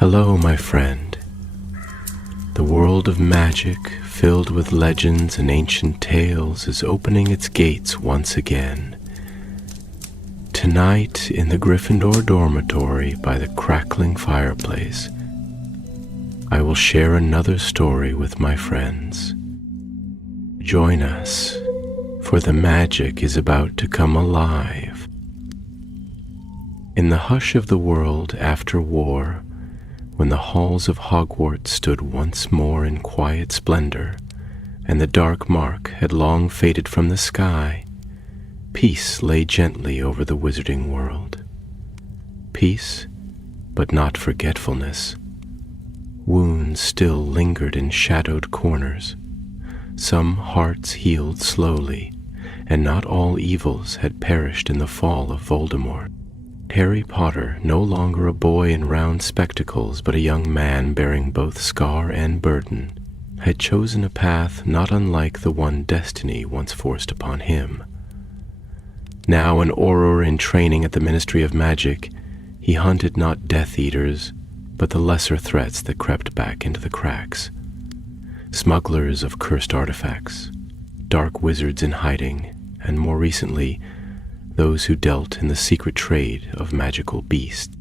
Hello, my friend. The world of magic, filled with legends and ancient tales, is opening its gates once again. Tonight, in the Gryffindor dormitory by the crackling fireplace, I will share another story with my friends. Join us, for the magic is about to come alive. In the hush of the world after war, when the halls of Hogwarts stood once more in quiet splendor, and the dark mark had long faded from the sky, peace lay gently over the wizarding world. Peace, but not forgetfulness. Wounds still lingered in shadowed corners. Some hearts healed slowly, and not all evils had perished in the fall of Voldemort. Harry Potter, no longer a boy in round spectacles but a young man bearing both scar and burden, had chosen a path not unlike the one destiny once forced upon him. Now an Auror in training at the Ministry of Magic, he hunted not Death Eaters, but the lesser threats that crept back into the cracks. Smugglers of cursed artifacts, dark wizards in hiding, and more recently, those who dealt in the secret trade of magical beasts.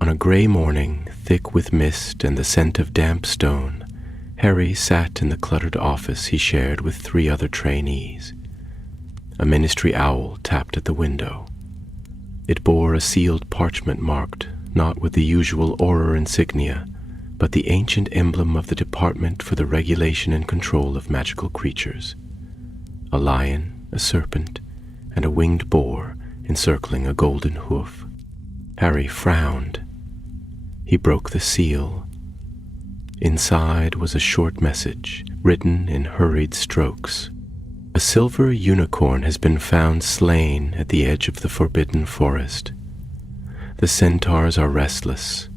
On a gray morning, thick with mist and the scent of damp stone, Harry sat in the cluttered office he shared with 3 other trainees. A ministry owl tapped at the window. It bore a sealed parchment marked not with the usual Auror insignia, but the ancient emblem of the Department for the Regulation and Control of Magical Creatures. A lion, a serpent, and a winged boar encircling a golden hoof. Harry frowned. He broke the seal. Inside was a short message, written in hurried strokes. A silver unicorn has been found slain at the edge of the Forbidden Forest. The centaurs are restless.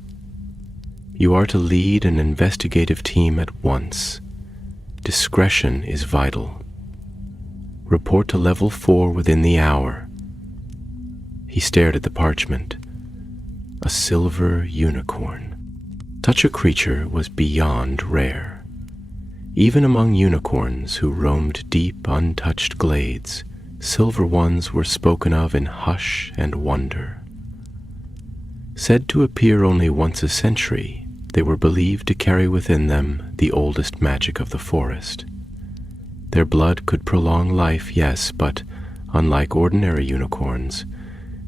You are to lead an investigative team at once. Discretion is vital. Report to Level 4 within the hour. He stared at the parchment. A silver unicorn. Such a creature was beyond rare. Even among unicorns who roamed deep, untouched glades, silver ones were spoken of in hush and wonder. Said to appear only once a century, they were believed to carry within them the oldest magic of the forest. Their blood could prolong life, yes, but, unlike ordinary unicorns,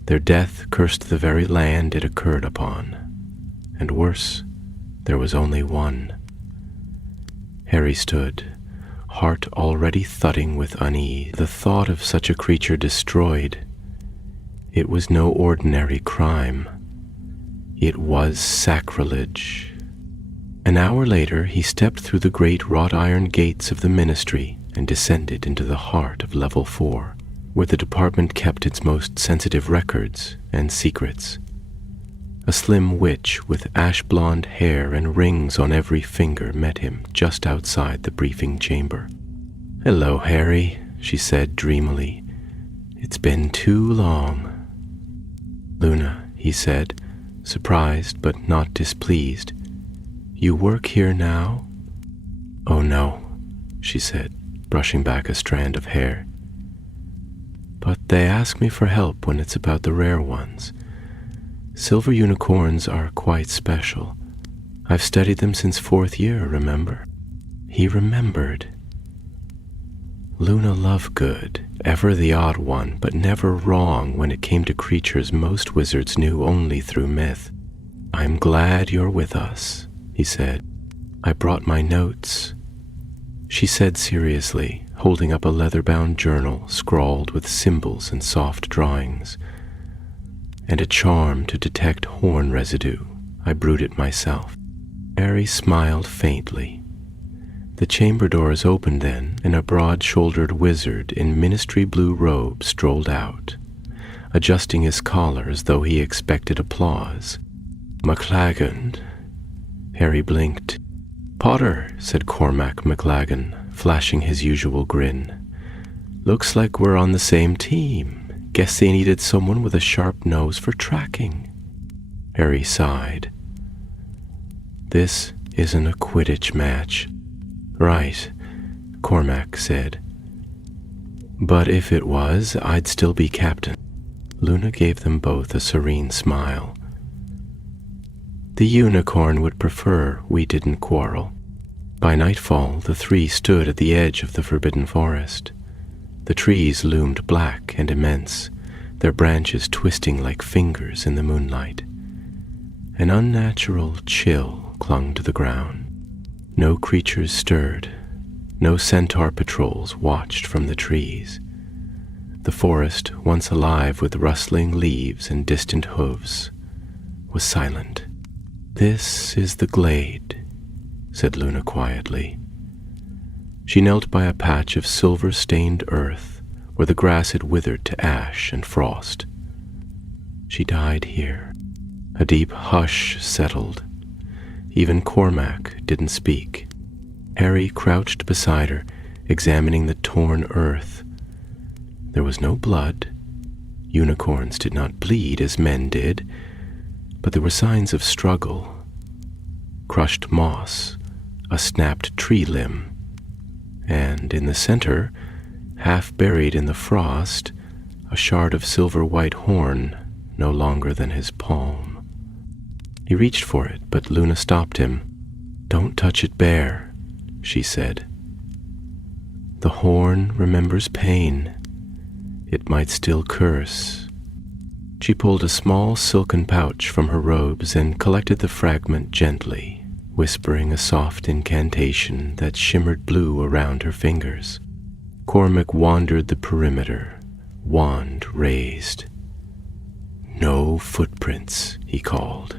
their death cursed the very land it occurred upon. And worse, there was only one. Harry stood, heart already thudding with unease. The thought of such a creature destroyed. It was no ordinary crime. It was sacrilege. An hour later, he stepped through the great wrought iron gates of the ministry and descended into the heart of Level 4, where the department kept its most sensitive records and secrets. A slim witch with ash-blonde hair and rings on every finger met him just outside the briefing chamber. "Hello, Harry," she said dreamily. "It's been too long." "Luna," he said, surprised but not displeased. "You work here now?" "Oh no," she said, brushing back a strand of hair. "But they ask me for help when it's about the rare ones. Silver unicorns are quite special. I've studied them since 4th year, remember?" He remembered. Luna Lovegood, ever the odd one, but never wrong when it came to creatures most wizards knew only through myth. "I'm glad you're with us," he said. "I brought my notes," she said seriously, holding up a leather-bound journal scrawled with symbols and soft drawings. "And a charm to detect horn residue. I brewed it myself." Harry smiled faintly. The chamber doors opened then, and a broad-shouldered wizard in ministry blue robe strolled out, adjusting his collar as though he expected applause. "McLagan." Harry blinked. "Potter," said Cormac McLagan, flashing his usual grin. "Looks like we're on the same team. Guess they needed someone with a sharp nose for tracking." Harry sighed. This isn't a Quidditch match. Right, Cormac said. But if it was, I'd still be captain. Luna gave them both a serene smile. The unicorn would prefer we didn't quarrel. By nightfall, the three stood at the edge of the forbidden forest. The trees loomed black and immense, their branches twisting like fingers in the moonlight. An unnatural chill clung to the ground. No creatures stirred. No centaur patrols watched from the trees. The forest, once alive with rustling leaves and distant hooves, was silent. "This is the glade," said Luna quietly. She knelt by a patch of silver-stained earth where the grass had withered to ash and frost. She died here. A deep hush settled. Even Cormac didn't speak. Harry crouched beside her, examining the torn earth. There was no blood. Unicorns did not bleed as men did, but there were signs of struggle. Crushed moss, a snapped tree limb, and in the center, half buried in the frost, a shard of silver-white horn no longer than his palm. He reached for it, but Luna stopped him. "Don't touch it bare," she said. "The horn remembers pain. It might still curse." She pulled a small silken pouch from her robes and collected the fragment gently, whispering a soft incantation that shimmered blue around her fingers. Cormac wandered the perimeter, wand raised. "No footprints," he called.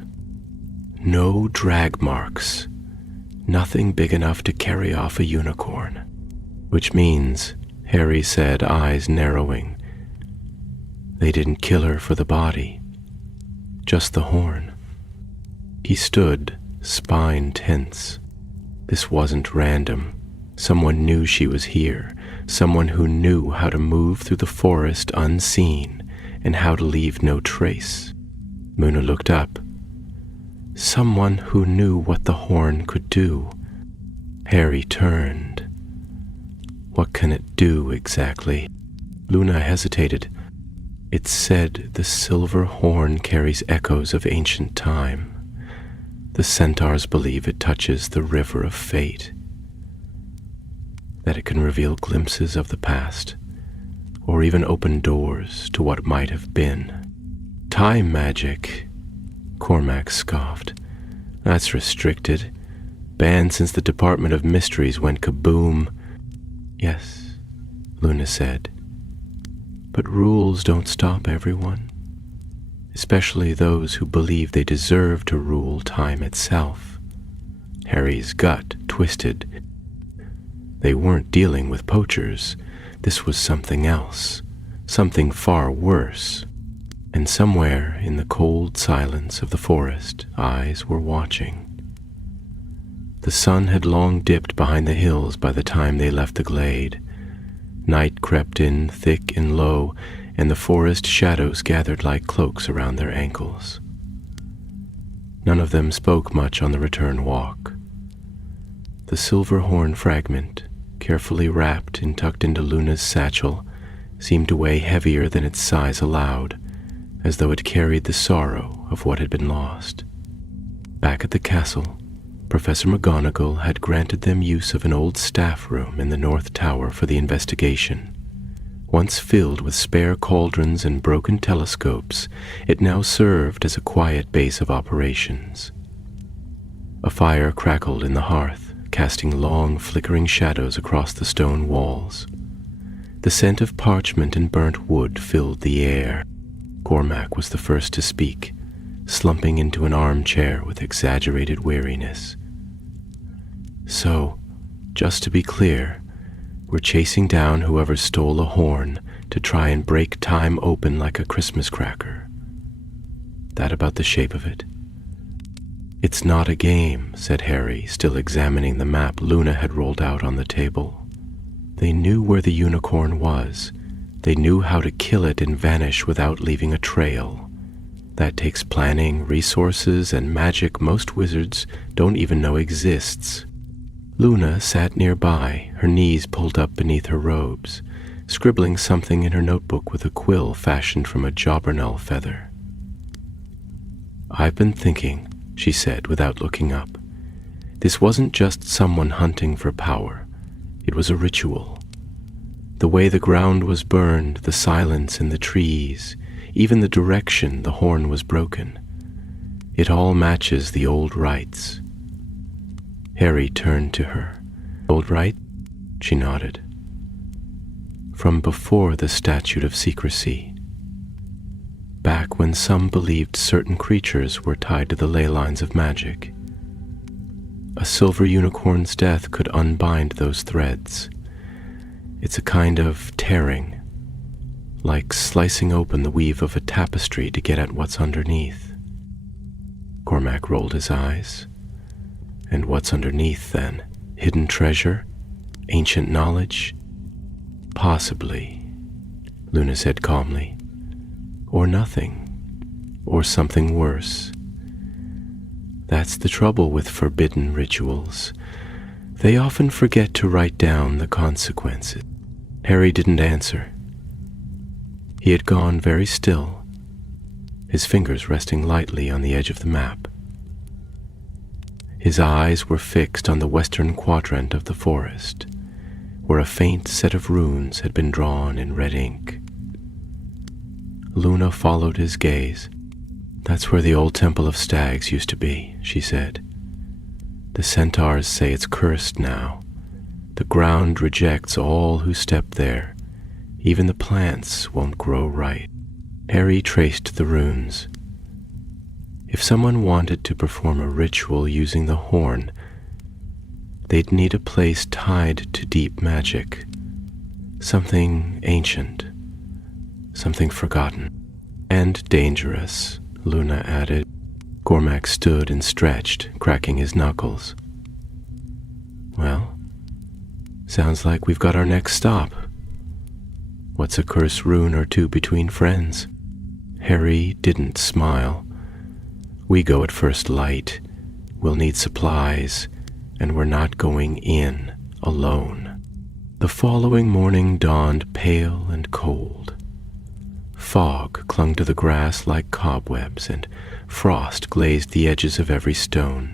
"No drag marks. Nothing big enough to carry off a unicorn." "Which means," Harry said, eyes narrowing, "they didn't kill her for the body, just the horn." He stood, spine tense. This wasn't random. Someone knew she was here, someone who knew how to move through the forest unseen and how to leave no trace. Muna looked up. Someone who knew what the horn could do. Harry turned. What can it do exactly? Luna hesitated. It's said the silver horn carries echoes of ancient time. The centaurs believe it touches the river of fate, that it can reveal glimpses of the past, or even open doors to what might have been. Time magic, Cormac scoffed. That's restricted. Banned since the Department of Mysteries went kaboom. Yes, Luna said. But rules don't stop everyone, especially those who believe they deserve to rule time itself. Harry's gut twisted. They weren't dealing with poachers. This was something else, something far worse. And somewhere in the cold silence of the forest, eyes were watching. The sun had long dipped behind the hills by the time they left the glade. Night crept in thick and low, and the forest shadows gathered like cloaks around their ankles. None of them spoke much on the return walk. The silver horn fragment, carefully wrapped and tucked into Luna's satchel, seemed to weigh heavier than its size allowed, as though it carried the sorrow of what had been lost. Back at the castle, Professor McGonagall had granted them use of an old staff room in the North Tower for the investigation. Once filled with spare cauldrons and broken telescopes, it now served as a quiet base of operations. A fire crackled in the hearth, casting long, flickering shadows across the stone walls. The scent of parchment and burnt wood filled the air. Cormac was the first to speak, slumping into an armchair with exaggerated weariness. So, just to be clear, we're chasing down whoever stole a horn to try and break time open like a Christmas cracker. That about the shape of it? It's not a game, said Harry, still examining the map Luna had rolled out on the table. They knew where the unicorn was. They knew how to kill it and vanish without leaving a trail. That takes planning, resources, and magic most wizards don't even know exists. Luna sat nearby, her knees pulled up beneath her robes, scribbling something in her notebook with a quill fashioned from a jobbernull feather. "I've been thinking," she said without looking up. "This wasn't just someone hunting for power. It was a ritual. The way the ground was burned, the silence in the trees, even the direction the horn was broken. It all matches the old rites." Harry turned to her. "Old rite?" She nodded. "From before the Statute of Secrecy. Back when some believed certain creatures were tied to the ley lines of magic. A silver unicorn's death could unbind those threads. It's a kind of tearing, like slicing open the weave of a tapestry to get at what's underneath." Cormac rolled his eyes. "And what's underneath, then? Hidden treasure? Ancient knowledge?" "Possibly," Luna said calmly. "Or nothing. Or something worse. That's the trouble with forbidden rituals. They often forget to write down the consequences." Harry didn't answer. He had gone very still, his fingers resting lightly on the edge of the map. His eyes were fixed on the western quadrant of the forest, where a faint set of runes had been drawn in red ink. Luna followed his gaze. "That's where the old Temple of Stags used to be," she said. "The centaurs say it's cursed now. The ground rejects all who step there. Even the plants won't grow right." Harry traced the runes. If someone wanted to perform a ritual using the horn, they'd need a place tied to deep magic. Something ancient. Something forgotten. "And dangerous," Luna added. Cormac stood and stretched, cracking his knuckles. "Well, sounds like we've got our next stop. What's a curse rune or two between friends?" Harry didn't smile. "We go at first light. We'll need supplies, and we're not going in alone." The following morning dawned pale and cold. Fog clung to the grass like cobwebs, and frost glazed the edges of every stone.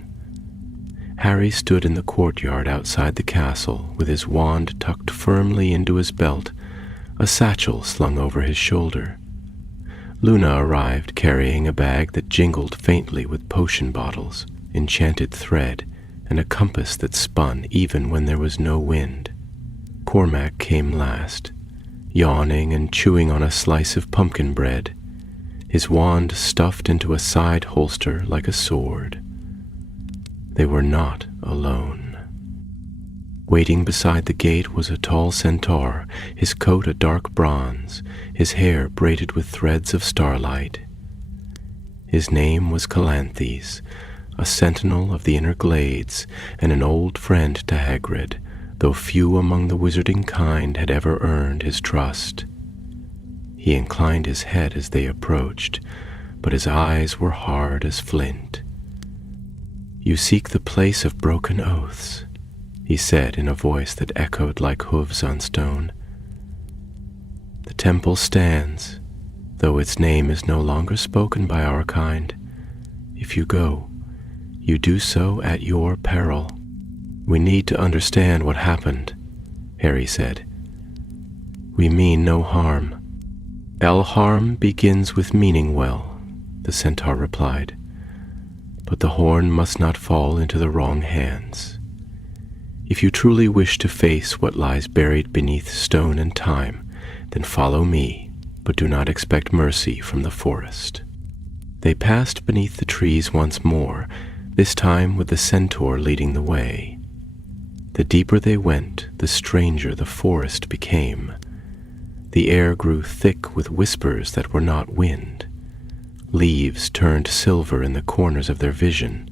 Harry stood in the courtyard outside the castle with his wand tucked firmly into his belt, a satchel slung over his shoulder. Luna arrived carrying a bag that jingled faintly with potion bottles, enchanted thread, and a compass that spun even when there was no wind. Cormac came last, yawning and chewing on a slice of pumpkin bread, his wand stuffed into a side holster like a sword. They were not alone. Waiting beside the gate was a tall centaur, his coat a dark bronze, his hair braided with threads of starlight. His name was Calanthes, a sentinel of the inner glades and an old friend to Hagrid, though few among the wizarding kind had ever earned his trust. He inclined his head as they approached, but his eyes were hard as flint. "You seek the place of broken oaths," he said in a voice that echoed like hooves on stone. "The temple stands, though its name is no longer spoken by our kind. If you go, you do so at your peril." "We need to understand what happened," Harry said. "We mean no harm." "El-harm begins with meaning well," the centaur replied. "But the horn must not fall into the wrong hands. If you truly wish to face what lies buried beneath stone and time, then follow me, but do not expect mercy from the forest." They passed beneath the trees once more, this time with the centaur leading the way. The deeper they went, the stranger the forest became. The air grew thick with whispers that were not wind. Leaves turned silver in the corners of their vision.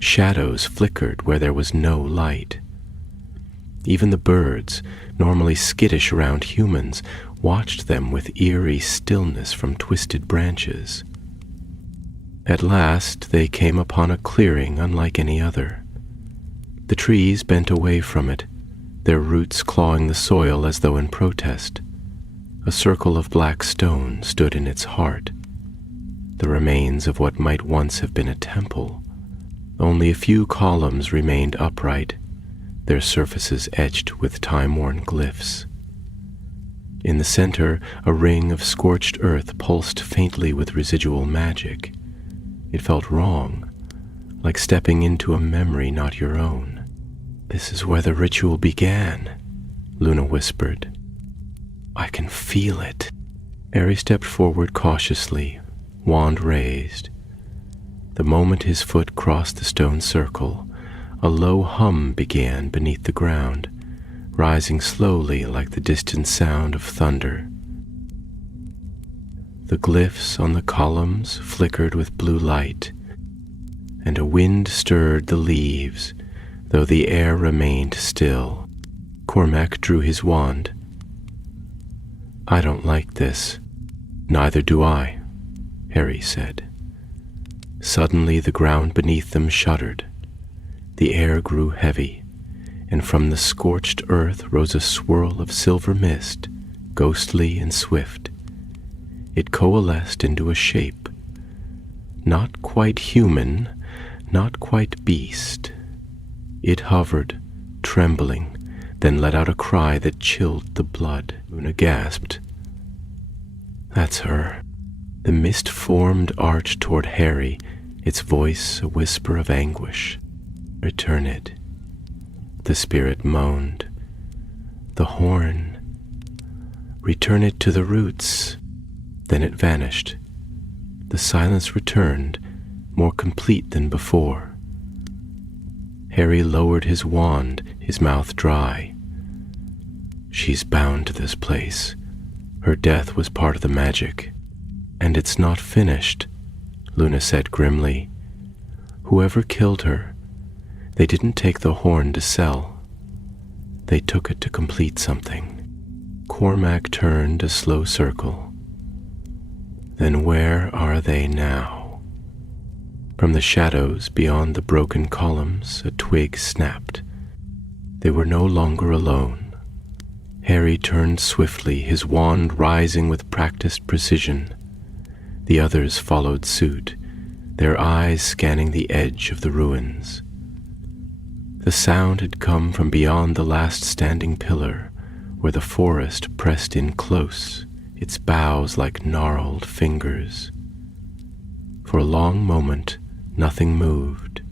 Shadows flickered where there was no light. Even the birds, normally skittish around humans, watched them with eerie stillness from twisted branches. At last they came upon a clearing unlike any other. The trees bent away from it, their roots clawing the soil as though in protest. A circle of black stone stood in its heart, the remains of what might once have been a temple. Only a few columns remained upright, their surfaces etched with time-worn glyphs. In the center, a ring of scorched earth pulsed faintly with residual magic. It felt wrong, like stepping into a memory not your own. "This is where the ritual began," Luna whispered. "I can feel it." Harry stepped forward cautiously, wand raised. The moment his foot crossed the stone circle, a low hum began beneath the ground, rising slowly like the distant sound of thunder. The glyphs on the columns flickered with blue light, and a wind stirred the leaves, though the air remained still. Cormac drew his wand. "I don't like this." "Neither do I," Harry said. Suddenly the ground beneath them shuddered. The air grew heavy, and from the scorched earth rose a swirl of silver mist, ghostly and swift. It coalesced into a shape, not quite human, not quite beast. It hovered, trembling, then let out a cry that chilled the blood. Luna gasped. "That's her." The mist formed arch toward Harry, its voice a whisper of anguish. "Return it," the spirit moaned. "The horn. Return it to the roots." Then it vanished. The silence returned, more complete than before. Harry lowered his wand, his mouth dry. "She's bound to this place. Her death was part of the magic. And it's not finished," Luna said grimly. "Whoever killed her, they didn't take the horn to sell. They took it to complete something." Cormac turned a slow circle. "Then where are they now?" From the shadows beyond the broken columns, a twig snapped. They were no longer alone. Harry turned swiftly, his wand rising with practiced precision. The others followed suit, their eyes scanning the edge of the ruins. The sound had come from beyond the last standing pillar, where the forest pressed in close, its boughs like gnarled fingers. For a long moment, nothing moved.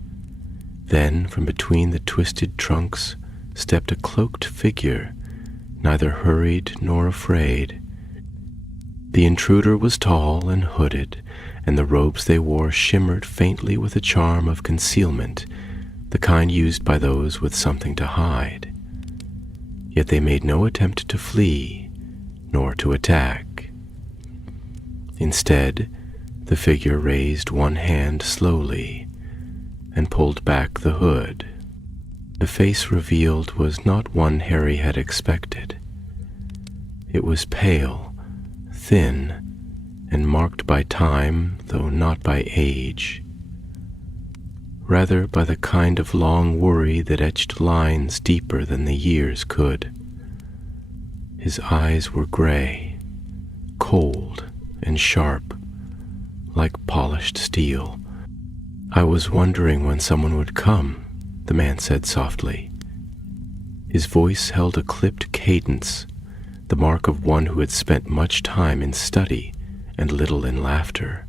Then, from between the twisted trunks, stepped a cloaked figure, neither hurried nor afraid. The intruder was tall and hooded, and the robes they wore shimmered faintly with a charm of concealment, the kind used by those with something to hide. Yet they made no attempt to flee, nor to attack. Instead, the figure raised one hand slowly and pulled back the hood. The face revealed was not one Harry had expected. It was pale, thin, and marked by time, though not by age. Rather by the kind of long worry that etched lines deeper than the years could. His eyes were gray, cold and sharp, like polished steel. "I was wondering when someone would come," the man said softly. His voice held a clipped cadence, the mark of one who had spent much time in study and little in laughter.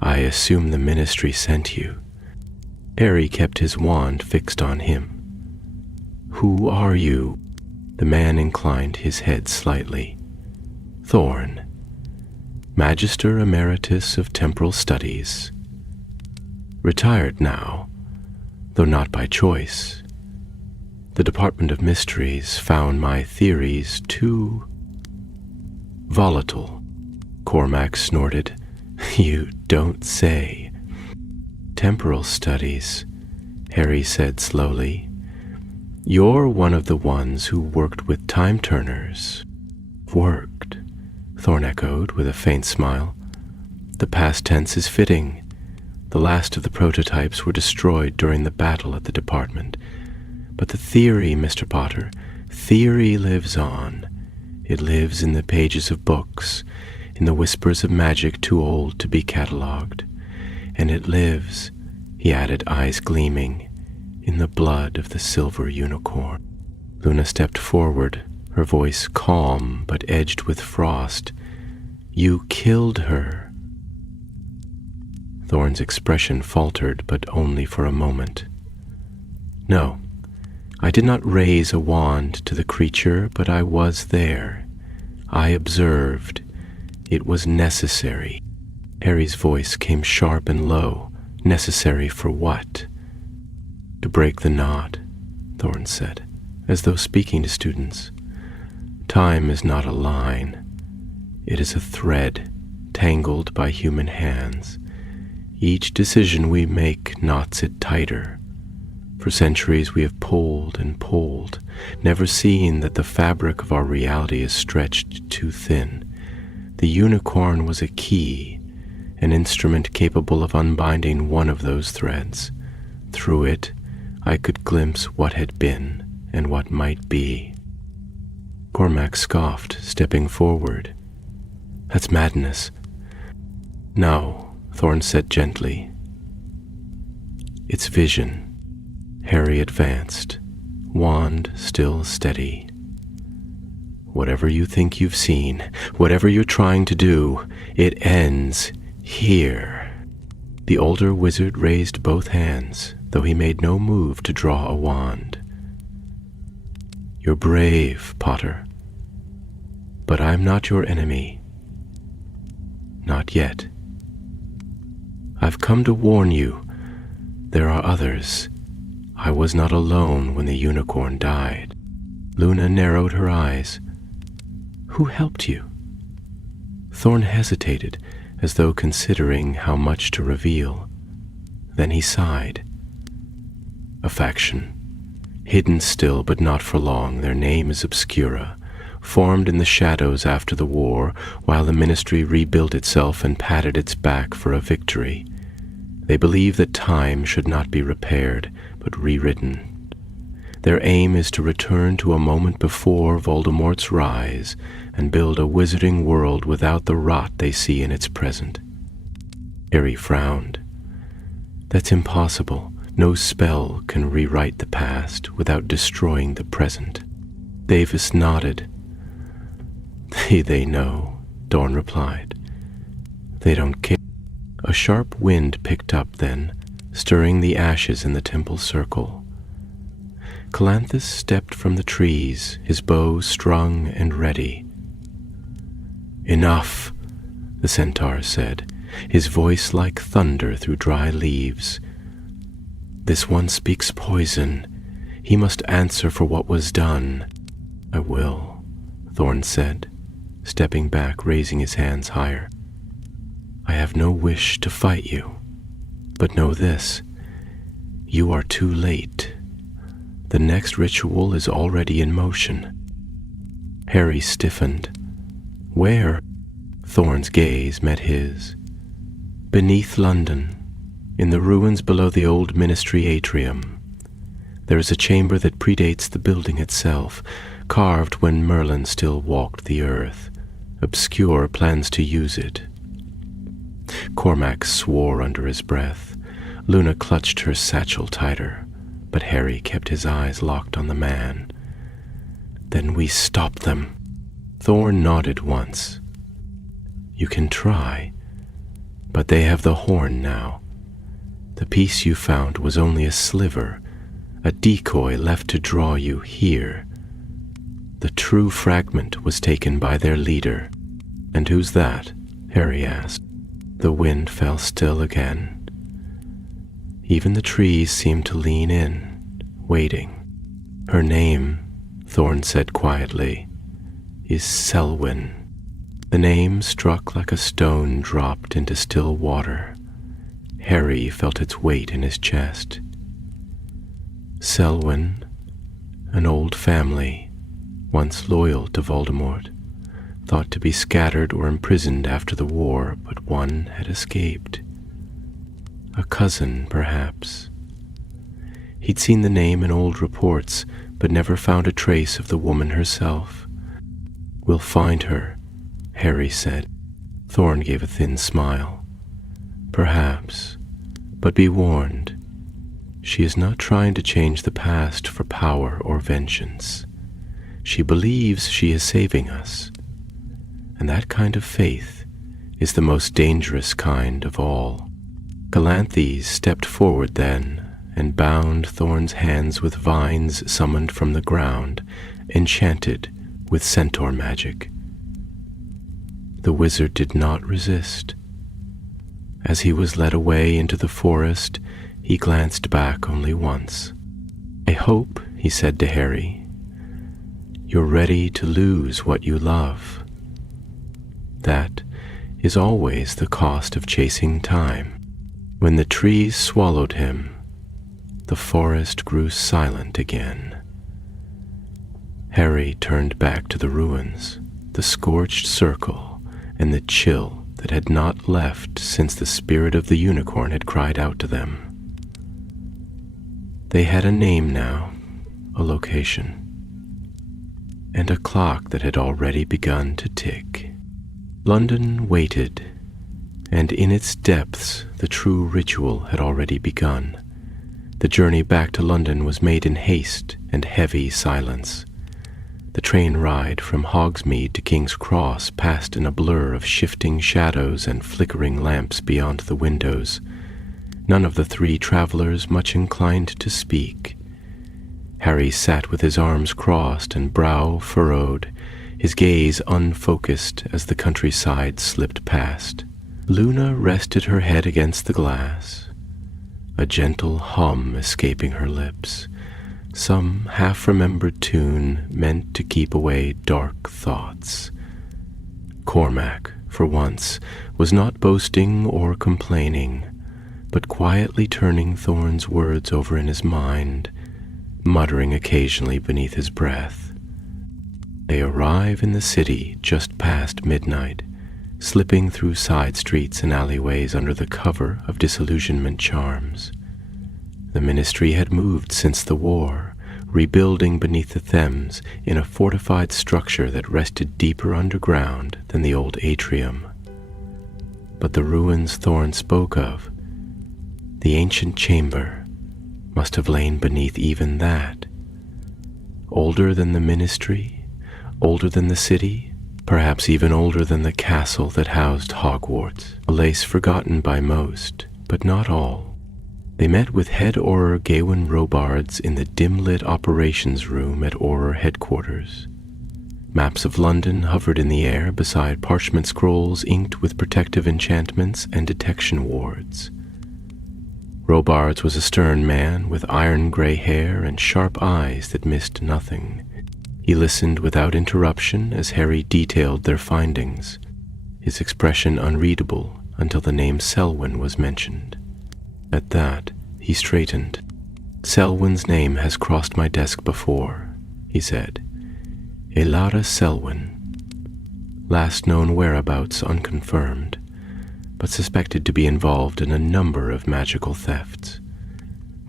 "I assume the ministry sent you." Harry kept his wand fixed on him. "Who are you?" The man inclined his head slightly. "Thorn, Magister Emeritus of Temporal Studies. Retired now, though not by choice. The Department of Mysteries found my theories too volatile." Cormac snorted. "You don't say." "Temporal studies," Harry said slowly. "You're one of the ones who worked with time-turners." "Worked," Thorn echoed with a faint smile. The past tense is fitting. The last of the prototypes were destroyed during the battle at the department. But the theory, Mr. Potter, theory lives on. It lives in the pages of books, in the whispers of magic too old to be catalogued. And it lives, he added, eyes gleaming, in the blood of the silver unicorn. Luna stepped forward, her voice calm but edged with frost. You killed her. Thorn's expression faltered, but only for a moment. No, I did not raise a wand to the creature, but I was there. I observed. It was necessary. Harry's voice came sharp and low. Necessary for what? To break the knot, Thorn said, as though speaking to students. Time is not a line. It is a thread, tangled by human hands. Each decision we make knots it tighter. For centuries we have pulled and pulled, never seeing that the fabric of our reality is stretched too thin. The unicorn was a key, an instrument capable of unbinding one of those threads. Through it, I could glimpse what had been and what might be. Cormac scoffed, stepping forward. That's madness. No, Thorn said gently. It's vision. Harry advanced, wand still steady. Whatever you think you've seen, whatever you're trying to do, it ends here. The older wizard raised both hands, though he made no move to draw a wand. You're brave, Potter, but I'm not your enemy. Not yet. I've come to warn you. There are others. I was not alone when the unicorn died. Luna narrowed her eyes. Who helped you? Thorn hesitated, as though considering how much to reveal. Then he sighed. A faction. Hidden still, but not for long. Their name is Obscura, formed in the shadows after the war, while the Ministry rebuilt itself and patted its back for a victory. They believe that time should not be repaired, but rewritten. Their aim is to return to a moment before Voldemort's rise and build a wizarding world without the rot they see in its present. Harry frowned. That's impossible. No spell can rewrite the past without destroying the present. Davis nodded. They know, Dorn replied. They don't care. A sharp wind picked up then, stirring the ashes in the temple circle. Calanthus stepped from the trees, his bow strung and ready. Enough, the centaur said, his voice like thunder through dry leaves. This one speaks poison. He must answer for what was done. I will, Thorn said, stepping back, raising his hands higher. I have no wish to fight you, but know this. You are too late. The next ritual is already in motion. Harry stiffened. Where? Thorn's gaze met his. Beneath London, in the ruins below the old Ministry atrium. There is a chamber that predates the building itself, carved when Merlin still walked the earth. Obscure plans to use it. Cormac swore under his breath. Luna clutched her satchel tighter, but Harry kept his eyes locked on the man. Then we stop them. Thorn nodded once. You can try, but they have the horn now. The piece you found was only a sliver, a decoy left to draw you here. The true fragment was taken by their leader. And who's that? Harry asked. The wind fell still again. Even the trees seemed to lean in, waiting. Her name, Thorn said quietly, is Selwyn. The name struck like a stone dropped into still water. Harry felt its weight in his chest. Selwyn, an old family, once loyal to Voldemort. thought to be scattered or imprisoned after the war, but one had escaped. A cousin, perhaps. He'd seen the name in old reports, but never found a trace of the woman herself. "We'll find her," Harry said. Thorn gave a thin smile. "Perhaps, but be warned. She is not trying to change the past for power or vengeance. She believes she is saving us, and that kind of faith is the most dangerous kind of all." Calanthes stepped forward then and bound Thorn's hands with vines summoned from the ground, enchanted with centaur magic. The wizard did not resist. As he was led away into the forest, he glanced back only once. "I hope," he said to Harry, "you're ready to lose what you love. That is always the cost of chasing time." When the trees swallowed him, the forest grew silent again. Harry turned back to the ruins, the scorched circle, and the chill that had not left since the spirit of the unicorn had cried out to them. They had a name now, a location, and a clock that had already begun to tick. London waited, and in its depths the true ritual had already begun. The journey back to London was made in haste and heavy silence. The train ride from Hogsmeade to King's Cross passed in a blur of shifting shadows and flickering lamps beyond the windows. None of the three travelers much inclined to speak. Harry sat with his arms crossed and brow furrowed, his gaze unfocused as the countryside slipped past. Luna rested her head against the glass, a gentle hum escaping her lips, some half-remembered tune meant to keep away dark thoughts. Cormac, for once, was not boasting or complaining, but quietly turning Thorn's words over in his mind, muttering occasionally beneath his breath. They arrive in the city just past midnight, slipping through side streets and alleyways under the cover of disillusionment charms. The ministry had moved since the war, rebuilding beneath the Thames in a fortified structure that rested deeper underground than the old atrium. But the ruins Thorn spoke of, the ancient chamber, must have lain beneath even that. Older than the ministry, older than the city, perhaps even older than the castle that housed Hogwarts, a place forgotten by most, but not all. They met with head Auror Gawain Robards in the dim-lit operations room at Auror headquarters. Maps of London hovered in the air beside parchment scrolls inked with protective enchantments and detection wards. Robards was a stern man with iron-gray hair and sharp eyes that missed nothing. He listened without interruption as Harry detailed their findings, his expression unreadable until the name Selwyn was mentioned. At that, he straightened. "Selwyn's name has crossed my desk before," he said. "Elara Selwyn. Last known whereabouts unconfirmed, but suspected to be involved in a number of magical thefts.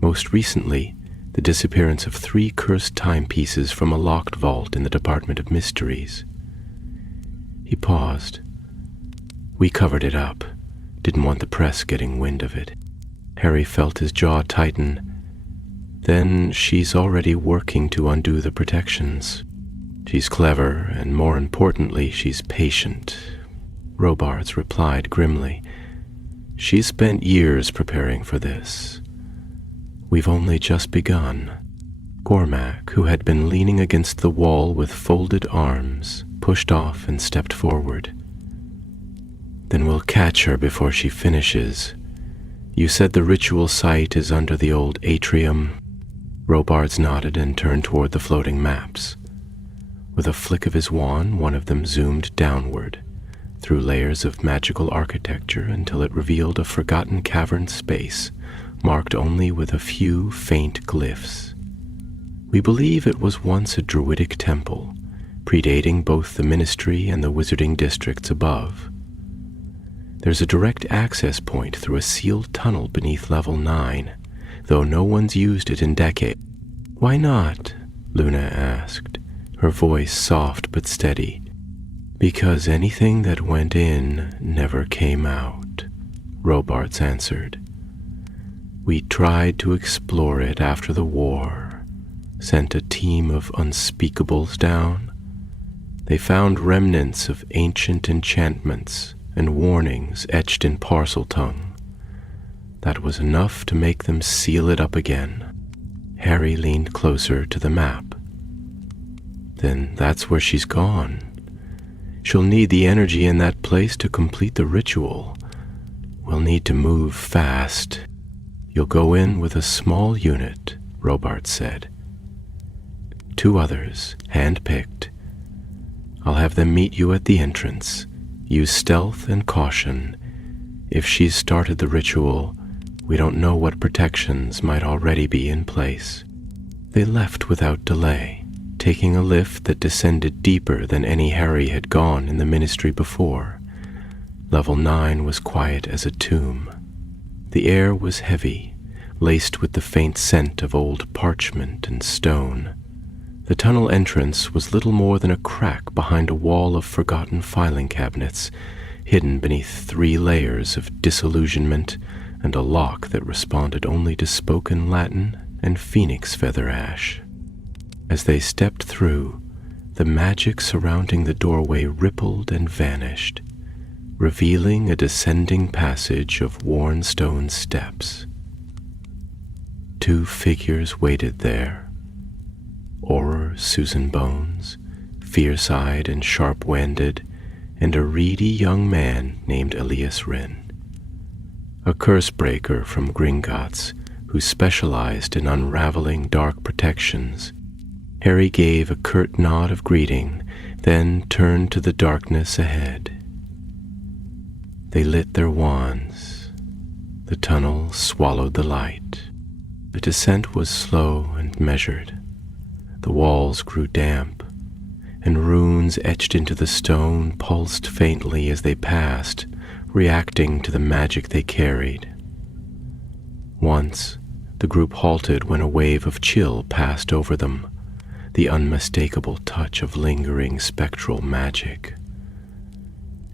Most recently, the disappearance of 3 cursed timepieces from a locked vault in the Department of Mysteries." He paused. "We covered it up. Didn't want the press getting wind of it." Harry felt his jaw tighten. "Then she's already working to undo the protections. She's clever, and more importantly, she's patient," Robards replied grimly. "She's spent years preparing for this. We've only just begun." Cormac, who had been leaning against the wall with folded arms, pushed off and stepped forward. "Then we'll catch her before she finishes. You said the ritual site is under the old atrium." Robards nodded and turned toward the floating maps. With a flick of his wand, one of them zoomed downward, through layers of magical architecture until it revealed a forgotten cavern space, marked only with a few faint glyphs. "We believe it was once a druidic temple, predating both the ministry and the wizarding districts above. There's a direct access point through a sealed tunnel beneath level 9, though no one's used it in decades. Why not? Luna asked, her voice soft but steady. Because anything that went in never came out, Robarts answered. We tried to explore it after the war, sent a team of unspeakables down. They found remnants of ancient enchantments and warnings etched in parcel tongue. That was enough to make them seal it up again. Harry leaned closer to the map. Then that's where she's gone. She'll need the energy in that place to complete the ritual. We'll need to move fast. You'll go in with a small unit, Robarts said. 2 others, hand-picked. I'll have them meet you at the entrance. Use stealth and caution. If she's started the ritual, we don't know what protections might already be in place. They left without delay, taking a lift that descended deeper than any Harry had gone in the ministry before. Level 9 was quiet as a tomb. The air was heavy, laced with the faint scent of old parchment and stone. The tunnel entrance was little more than a crack behind a wall of forgotten filing cabinets, hidden beneath 3 layers of disillusionment and a lock that responded only to spoken Latin and phoenix feather ash. As they stepped through, the magic surrounding the doorway rippled and vanished, revealing a descending passage of worn stone steps. 2 figures waited there. Auror Susan Bones, fierce-eyed and sharp-winded, and a reedy young man named Elias Wren. A curse-breaker from Gringotts who specialized in unraveling dark protections. Harry gave a curt nod of greeting, then turned to the darkness ahead. They lit their wands. The tunnel swallowed the light. The descent was slow and measured. The walls grew damp, and runes etched into the stone pulsed faintly as they passed, reacting to the magic they carried. Once, the group halted when a wave of chill passed over them, the unmistakable touch of lingering spectral magic.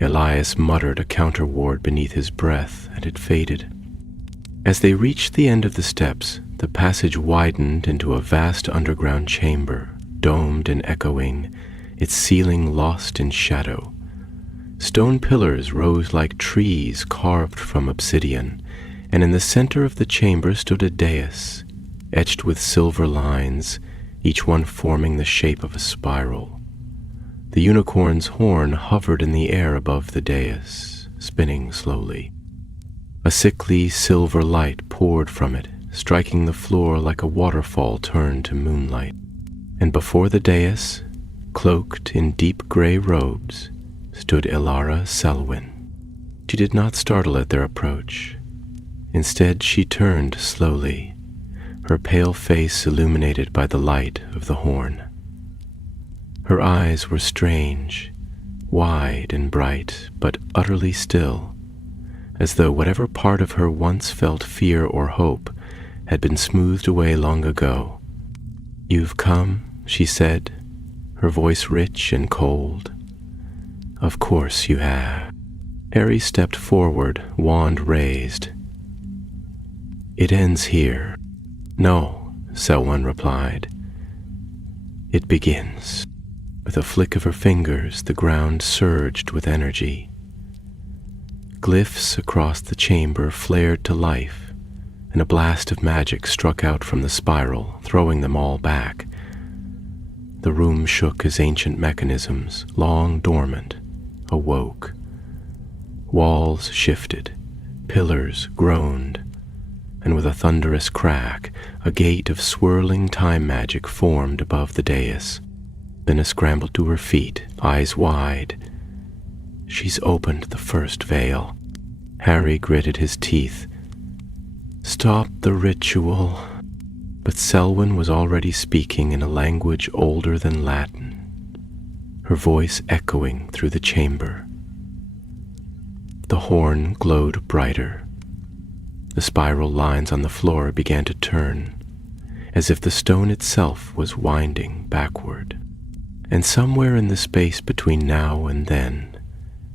Elias muttered a counterword beneath his breath, and it faded. As they reached the end of the steps, the passage widened into a vast underground chamber, domed and echoing, its ceiling lost in shadow. Stone pillars rose like trees carved from obsidian, and in the center of the chamber stood a dais, etched with silver lines, each one forming the shape of a spiral. The unicorn's horn hovered in the air above the dais, spinning slowly. A sickly silver light poured from it, striking the floor like a waterfall turned to moonlight. And before the dais, cloaked in deep gray robes, stood Ilara Selwyn. She did not startle at their approach. Instead, she turned slowly, her pale face illuminated by the light of the horn. Her eyes were strange, wide and bright, but utterly still, as though whatever part of her once felt fear or hope had been smoothed away long ago. "You've come," she said, her voice rich and cold. "Of course you have." Harry stepped forward, wand raised. "It ends here." "No," Selwyn replied. "It begins." With a flick of her fingers, the ground surged with energy. Glyphs across the chamber flared to life, and a blast of magic struck out from the spiral, throwing them all back. The room shook as ancient mechanisms, long dormant, awoke. Walls shifted, pillars groaned, and with a thunderous crack, a gate of swirling time magic formed above the dais. Luna scrambled to her feet, eyes wide. "She's opened the first veil." Harry gritted his teeth. "Stop the ritual." But Selwyn was already speaking in a language older than Latin. her voice echoing through the chamber. The horn glowed brighter. The spiral lines on the floor began to turn, as if the stone itself was winding backward. And somewhere in the space between now and then,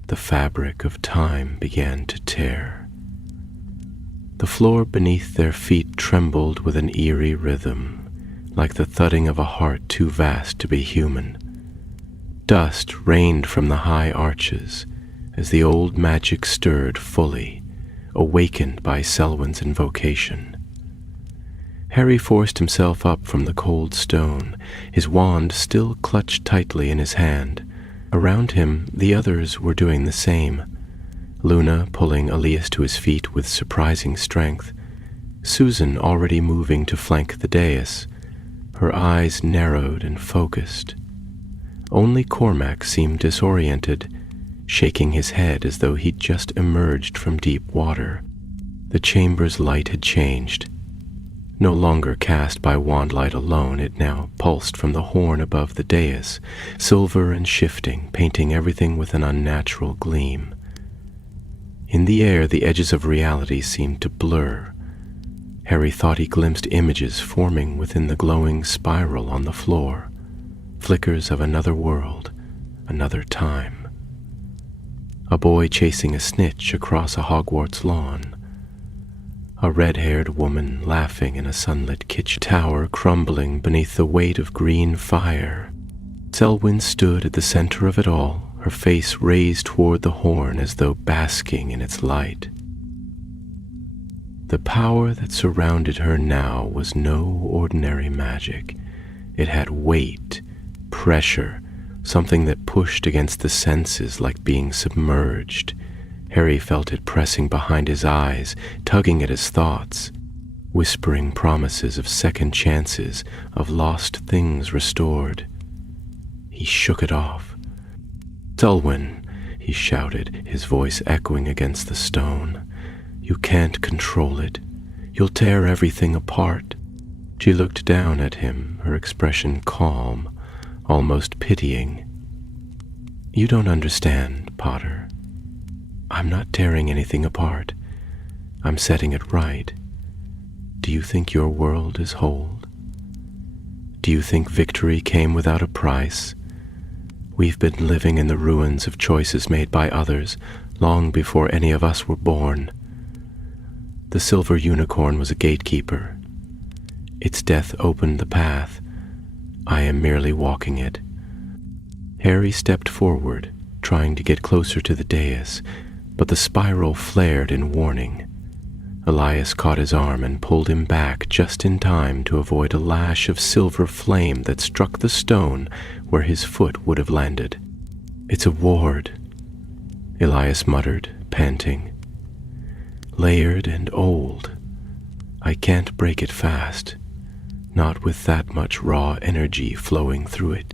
the fabric of time began to tear. The floor beneath their feet trembled with an eerie rhythm, like the thudding of a heart too vast to be human. Dust rained from the high arches as the old magic stirred fully, awakened by Selwyn's invocation. Harry forced himself up from the cold stone, his wand still clutched tightly in his hand. Around him, the others were doing the same. Luna pulling Elias to his feet with surprising strength, Susan already moving to flank the dais, her eyes narrowed and focused. Only Cormac seemed disoriented, shaking his head as though he'd just emerged from deep water. The chamber's light had changed. No longer cast by wand light alone, it now pulsed from the horn above the dais, silver and shifting, painting everything with an unnatural gleam. In the air, the edges of reality seemed to blur. Harry thought he glimpsed images forming within the glowing spiral on the floor, flickers of another world, another time. A boy chasing a snitch across a Hogwarts lawn. A red-haired woman laughing in a sunlit kitchen tower crumbling beneath the weight of green fire. Selwyn stood at the center of it all, her face raised toward the horn as though basking in its light. The power that surrounded her now was no ordinary magic. It had weight, pressure, something that pushed against the senses like being submerged. Harry felt it pressing behind his eyes, tugging at his thoughts, whispering promises of second chances, of lost things restored. He shook it off. "Selwyn," he shouted, his voice echoing against the stone. "You can't control it. You'll tear everything apart." She looked down at him, her expression calm, almost pitying. "You don't understand, Potter. I'm not tearing anything apart. I'm setting it right. Do you think your world is whole? Do you think victory came without a price? We've been living in the ruins of choices made by others long before any of us were born. The silver unicorn was a gatekeeper. Its death opened the path. I am merely walking it." Harry stepped forward, trying to get closer to the dais, but the spiral flared in warning. Elias caught his arm and pulled him back just in time to avoid a lash of silver flame that struck the stone where his foot would have landed. "It's a ward," Elias muttered, panting. "Layered and old. I can't break it fast, not with that much raw energy flowing through it."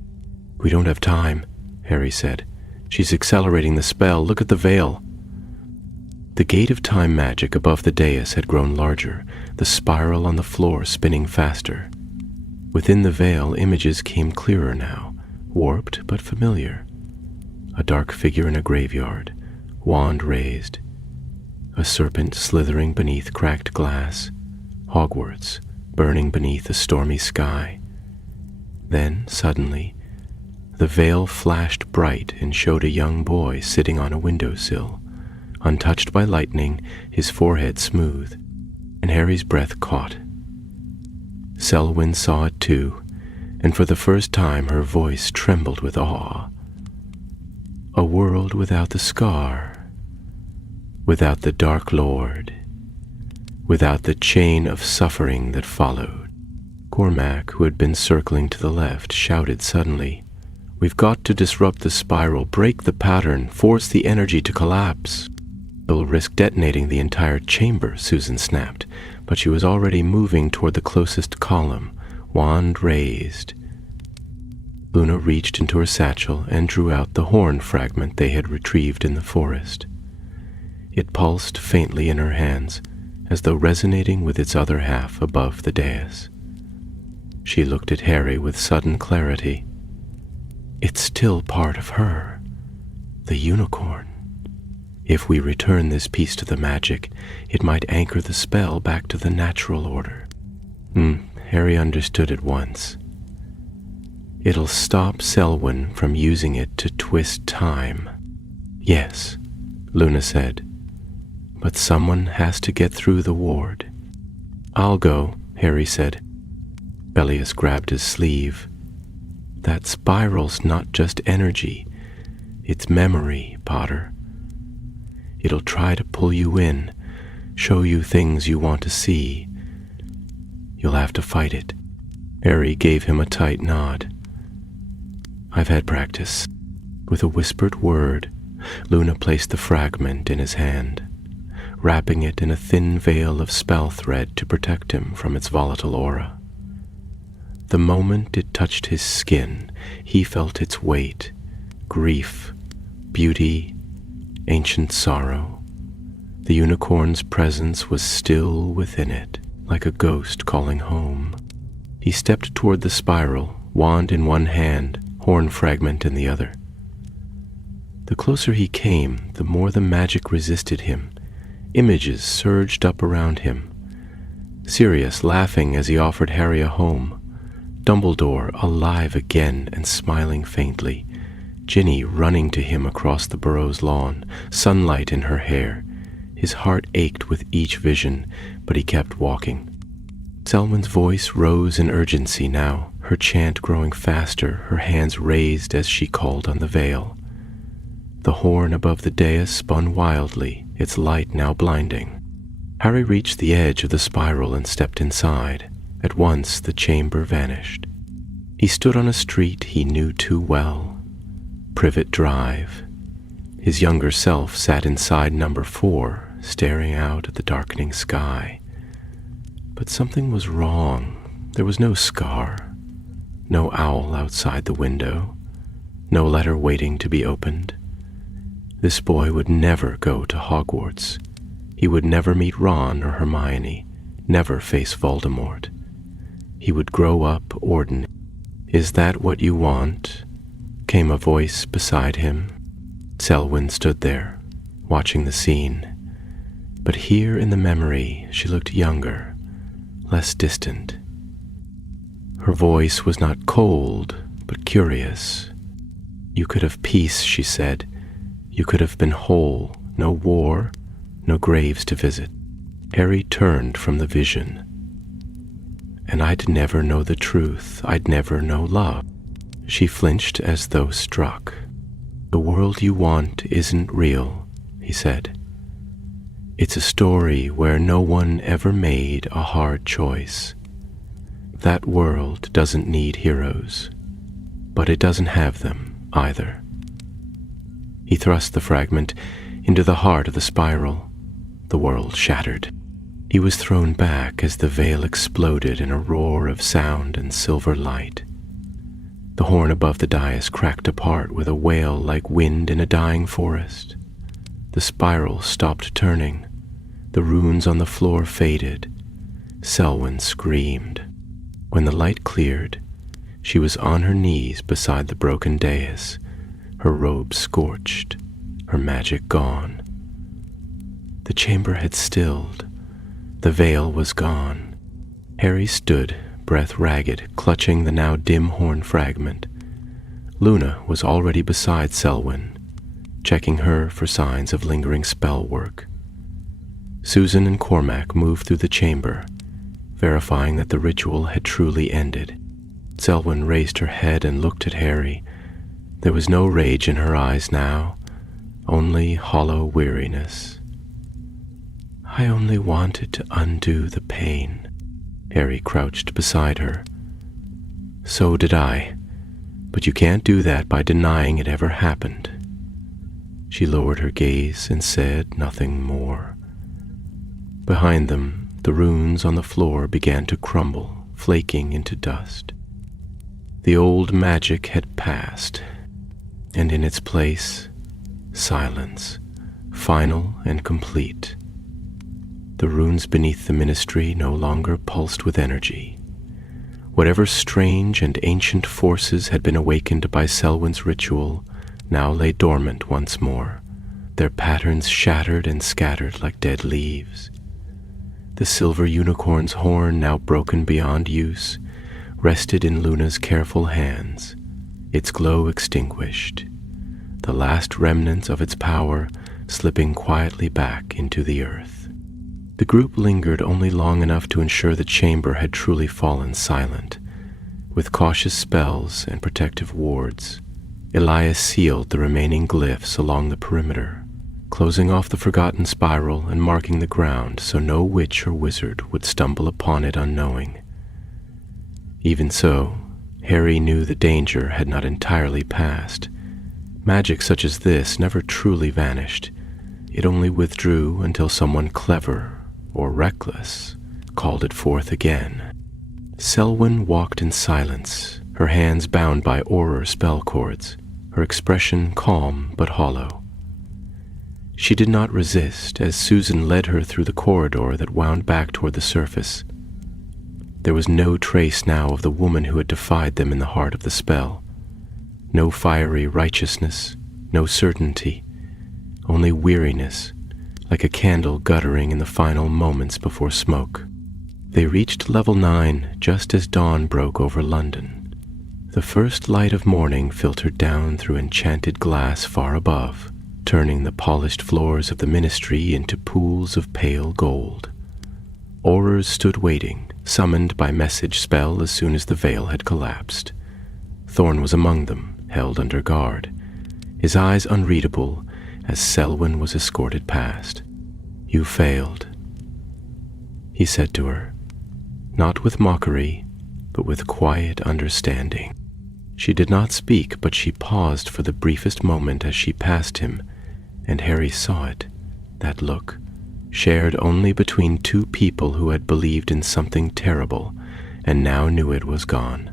"We don't have time," Harry said. "She's accelerating the spell. Look at the veil." The gate of time magic above the dais had grown larger, the spiral on the floor spinning faster. Within the veil, images came clearer now, warped but familiar. A dark figure in a graveyard, wand raised. A serpent slithering beneath cracked glass. Hogwarts, burning beneath a stormy sky. Then, suddenly, the veil flashed bright and showed a young boy sitting on a windowsill, untouched by lightning, his forehead smooth, and Harry's breath caught. Selwyn saw it too, and for the first time her voice trembled with awe. A world without the scar, without the Dark Lord, without the chain of suffering that followed. Cormac, who had been circling to the left, shouted suddenly, "We've got to disrupt the spiral, break the pattern, force the energy to collapse." "It'll risk detonating the entire chamber," Susan snapped, but she was already moving toward the closest column, wand raised. Luna reached into her satchel and drew out the horn fragment they had retrieved in the forest. It pulsed faintly in her hands, as though resonating with its other half above the dais. She looked at Harry with sudden clarity. It's still part of her, the unicorn. If we return this piece to the magic, it might anchor the spell back to the natural order. Harry understood at once. It'll stop Selwyn from using it to twist time. Yes, Luna said, but someone has to get through the ward. I'll go, Harry said. Bellius grabbed his sleeve. That spiral's not just energy, it's memory, Potter. It'll try to pull you in, show you things you want to see. You'll have to fight it. Harry gave him a tight nod. I've had practice. With a whispered word, Luna placed the fragment in his hand, wrapping it in a thin veil of spell thread to protect him from its volatile aura. The moment it touched his skin, he felt its weight, grief, beauty, ancient sorrow. The unicorn's presence was still within it, like a ghost calling home. He stepped toward the spiral, wand in one hand, horn fragment in the other. The closer he came, the more the magic resisted him. Images surged up around him. Sirius laughing as he offered Harry a home. Dumbledore alive again and smiling faintly. Ginny running to him across the burrow's lawn, sunlight in her hair. His heart ached with each vision, but he kept walking. Selwyn's voice rose in urgency now, her chant growing faster, her hands raised as she called on the veil. The horn above the dais spun wildly, its light now blinding. Harry reached the edge of the spiral and stepped inside. At once the chamber vanished. He stood on a street he knew too well. Privet Drive. His younger self sat inside number 4, staring out at the darkening sky. But something was wrong. There was no scar, no owl outside the window, no letter waiting to be opened. This boy would never go to Hogwarts. He would never meet Ron or Hermione, never face Voldemort. He would grow up ordinary. Is that what you want? Came a voice beside him. Selwyn stood there, watching the scene. But here in the memory, she looked younger, less distant. Her voice was not cold, but curious. You could have peace, she said. You could have been whole, no war, no graves to visit. Harry turned from the vision. And I'd never know the truth, I'd never know love. She flinched as though struck. The world you want isn't real, he said. It's a story where no one ever made a hard choice. That world doesn't need heroes, but it doesn't have them either. He thrust the fragment into the heart of the spiral. The world shattered. He was thrown back as the veil exploded in a roar of sound and silver light. The horn above the dais cracked apart with a wail like wind in a dying forest. The spiral stopped turning. The runes on the floor faded. Selwyn screamed. When the light cleared, she was on her knees beside the broken dais, her robe scorched, her magic gone. The chamber had stilled. The veil was gone. Harry stood, breath ragged, clutching the now dim horn fragment. Luna was already beside Selwyn, checking her for signs of lingering spell work. Susan and Cormac moved through the chamber, verifying that the ritual had truly ended. Selwyn raised her head and looked at Harry. There was no rage in her eyes now, only hollow weariness. I only wanted to undo the pain. Harry crouched beside her. So did I, but you can't do that by denying it ever happened. She lowered her gaze and said nothing more. Behind them, the runes on the floor began to crumble, flaking into dust. The old magic had passed, and in its place, silence, final and complete. The runes beneath the ministry no longer pulsed with energy. Whatever strange and ancient forces had been awakened by Selwyn's ritual now lay dormant once more, their patterns shattered and scattered like dead leaves. The silver unicorn's horn, now broken beyond use, rested in Luna's careful hands, its glow extinguished, the last remnants of its power slipping quietly back into the earth. The group lingered only long enough to ensure the chamber had truly fallen silent. With cautious spells and protective wards, Elias sealed the remaining glyphs along the perimeter, closing off the forgotten spiral and marking the ground so no witch or wizard would stumble upon it unknowing. Even so, Harry knew the danger had not entirely passed. Magic such as this never truly vanished. It only withdrew until someone clever or reckless called it forth again. Selwyn walked in silence, her hands bound by Auror spell cords, her expression calm but hollow. She did not resist as Susan led her through the corridor that wound back toward the surface. There was no trace now of the woman who had defied them in the heart of the spell. No fiery righteousness, no certainty, only weariness, like a candle guttering in the final moments before smoke. They reached level 9 just as dawn broke over London. The first light of morning filtered down through enchanted glass far above, turning the polished floors of the ministry into pools of pale gold. Aurors stood waiting, summoned by message spell as soon as the veil had collapsed. Thorn was among them, held under guard, his eyes unreadable as Selwyn was escorted past. "You failed," he said to her, not with mockery, but with quiet understanding. She did not speak, but she paused for the briefest moment as she passed him, and Harry saw it, that look, shared only between two people who had believed in something terrible and now knew it was gone.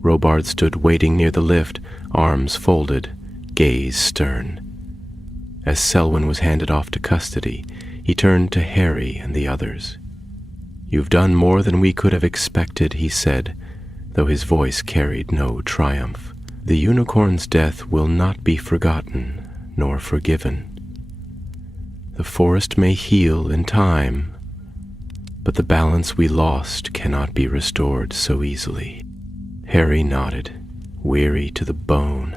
Robard stood waiting near the lift, arms folded, gaze stern. As Selwyn was handed off to custody, he turned to Harry and the others. "You've done more than we could have expected," he said, though his voice carried no triumph. "The unicorn's death will not be forgotten nor forgiven. The forest may heal in time, but the balance we lost cannot be restored so easily." Harry nodded, weary to the bone.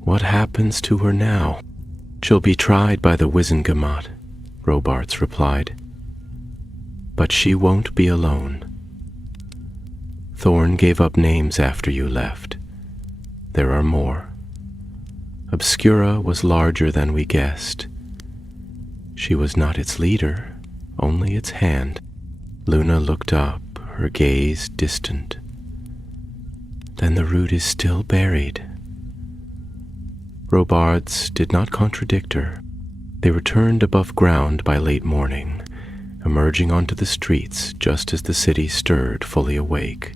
"What happens to her now?" "She'll be tried by the Wizengamot," Robarts replied. "But she won't be alone. Thorn gave up names after you left. There are more. Obscura was larger than we guessed. She was not its leader, only its hand." Luna looked up, her gaze distant. "Then the root is still buried." Robards did not contradict her. They returned above ground by late morning, emerging onto the streets just as the city stirred fully awake.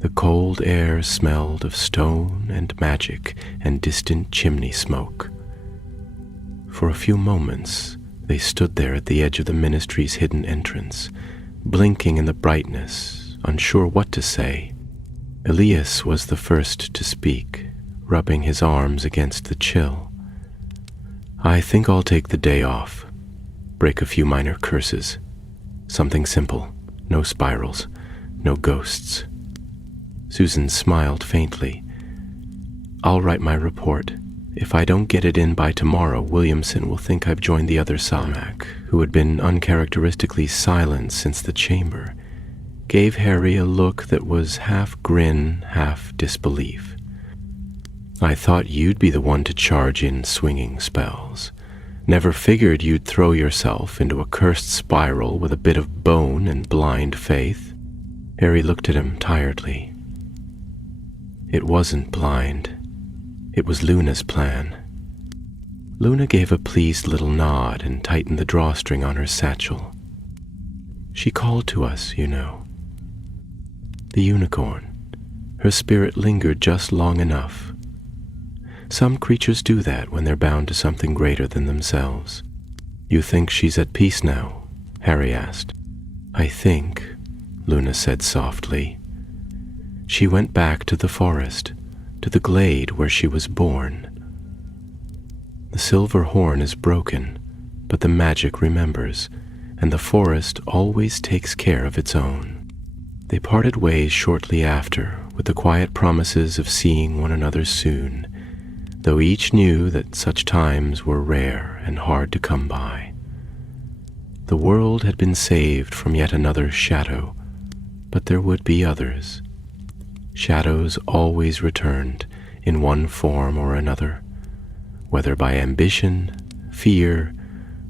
The cold air smelled of stone and magic and distant chimney smoke. For a few moments, they stood there at the edge of the ministry's hidden entrance, blinking in the brightness, unsure what to say. Elias was the first to speak, rubbing his arms against the chill. "I think I'll take the day off, break a few minor curses. Something simple, no spirals, no ghosts." Susan smiled faintly. "I'll write my report. If I don't get it in by tomorrow, Williamson will think I've joined the other Salmac, who had been uncharacteristically silent since the chamber, gave Harry a look that was half grin, half disbelief. "I thought you'd be the one to charge in swinging spells. Never figured you'd throw yourself into a cursed spiral with a bit of bone and blind faith." Harry looked at him tiredly. "It wasn't blind. It was Luna's plan." Luna gave a pleased little nod and tightened the drawstring on her satchel. "She called to us, you know. The unicorn. Her spirit lingered just long enough. Some creatures do that when they're bound to something greater than themselves." "You think she's at peace now?" Harry asked. "I think," Luna said softly. She went back to the forest, to the glade where she was born. The silver horn is broken, but the magic remembers, and the forest always takes care of its own. They parted ways shortly after, with the quiet promises of seeing one another soon, though each knew that such times were rare and hard to come by. The world had been saved from yet another shadow, but there would be others. Shadows always returned in one form or another, whether by ambition, fear,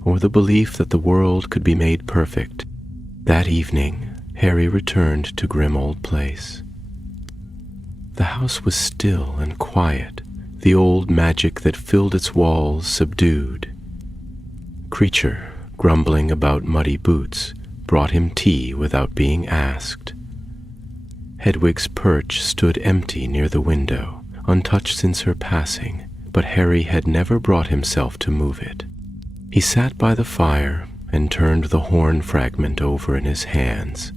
or the belief that the world could be made perfect. That evening, Harry returned to Grim Place. The house was still and quiet, the old magic that filled its walls subdued. Creature, grumbling about muddy boots, brought him tea without being asked. Hedwig's perch stood empty near the window, untouched since her passing, but Harry had never brought himself to move it. He sat by the fire and turned the horn fragment over in his hands,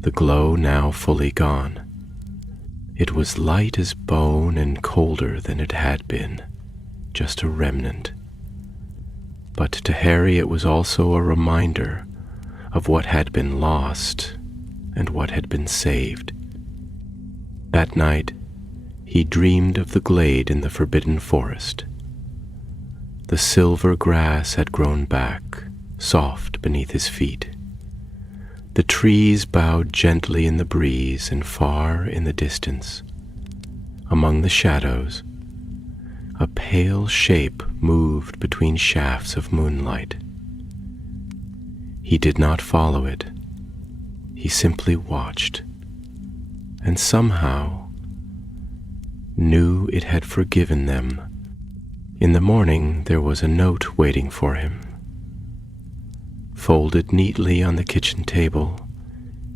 the glow now fully gone. It was light as bone and colder than it had been, just a remnant. But to Harry it was also a reminder of what had been lost and what had been saved. That night, he dreamed of the glade in the forbidden forest. The silver grass had grown back, soft beneath his feet. The trees bowed gently in the breeze, and far in the distance, among the shadows, a pale shape moved between shafts of moonlight. He did not follow it. He simply watched, and somehow knew it had forgiven them. In the morning there was a note waiting for him. Folded neatly on the kitchen table,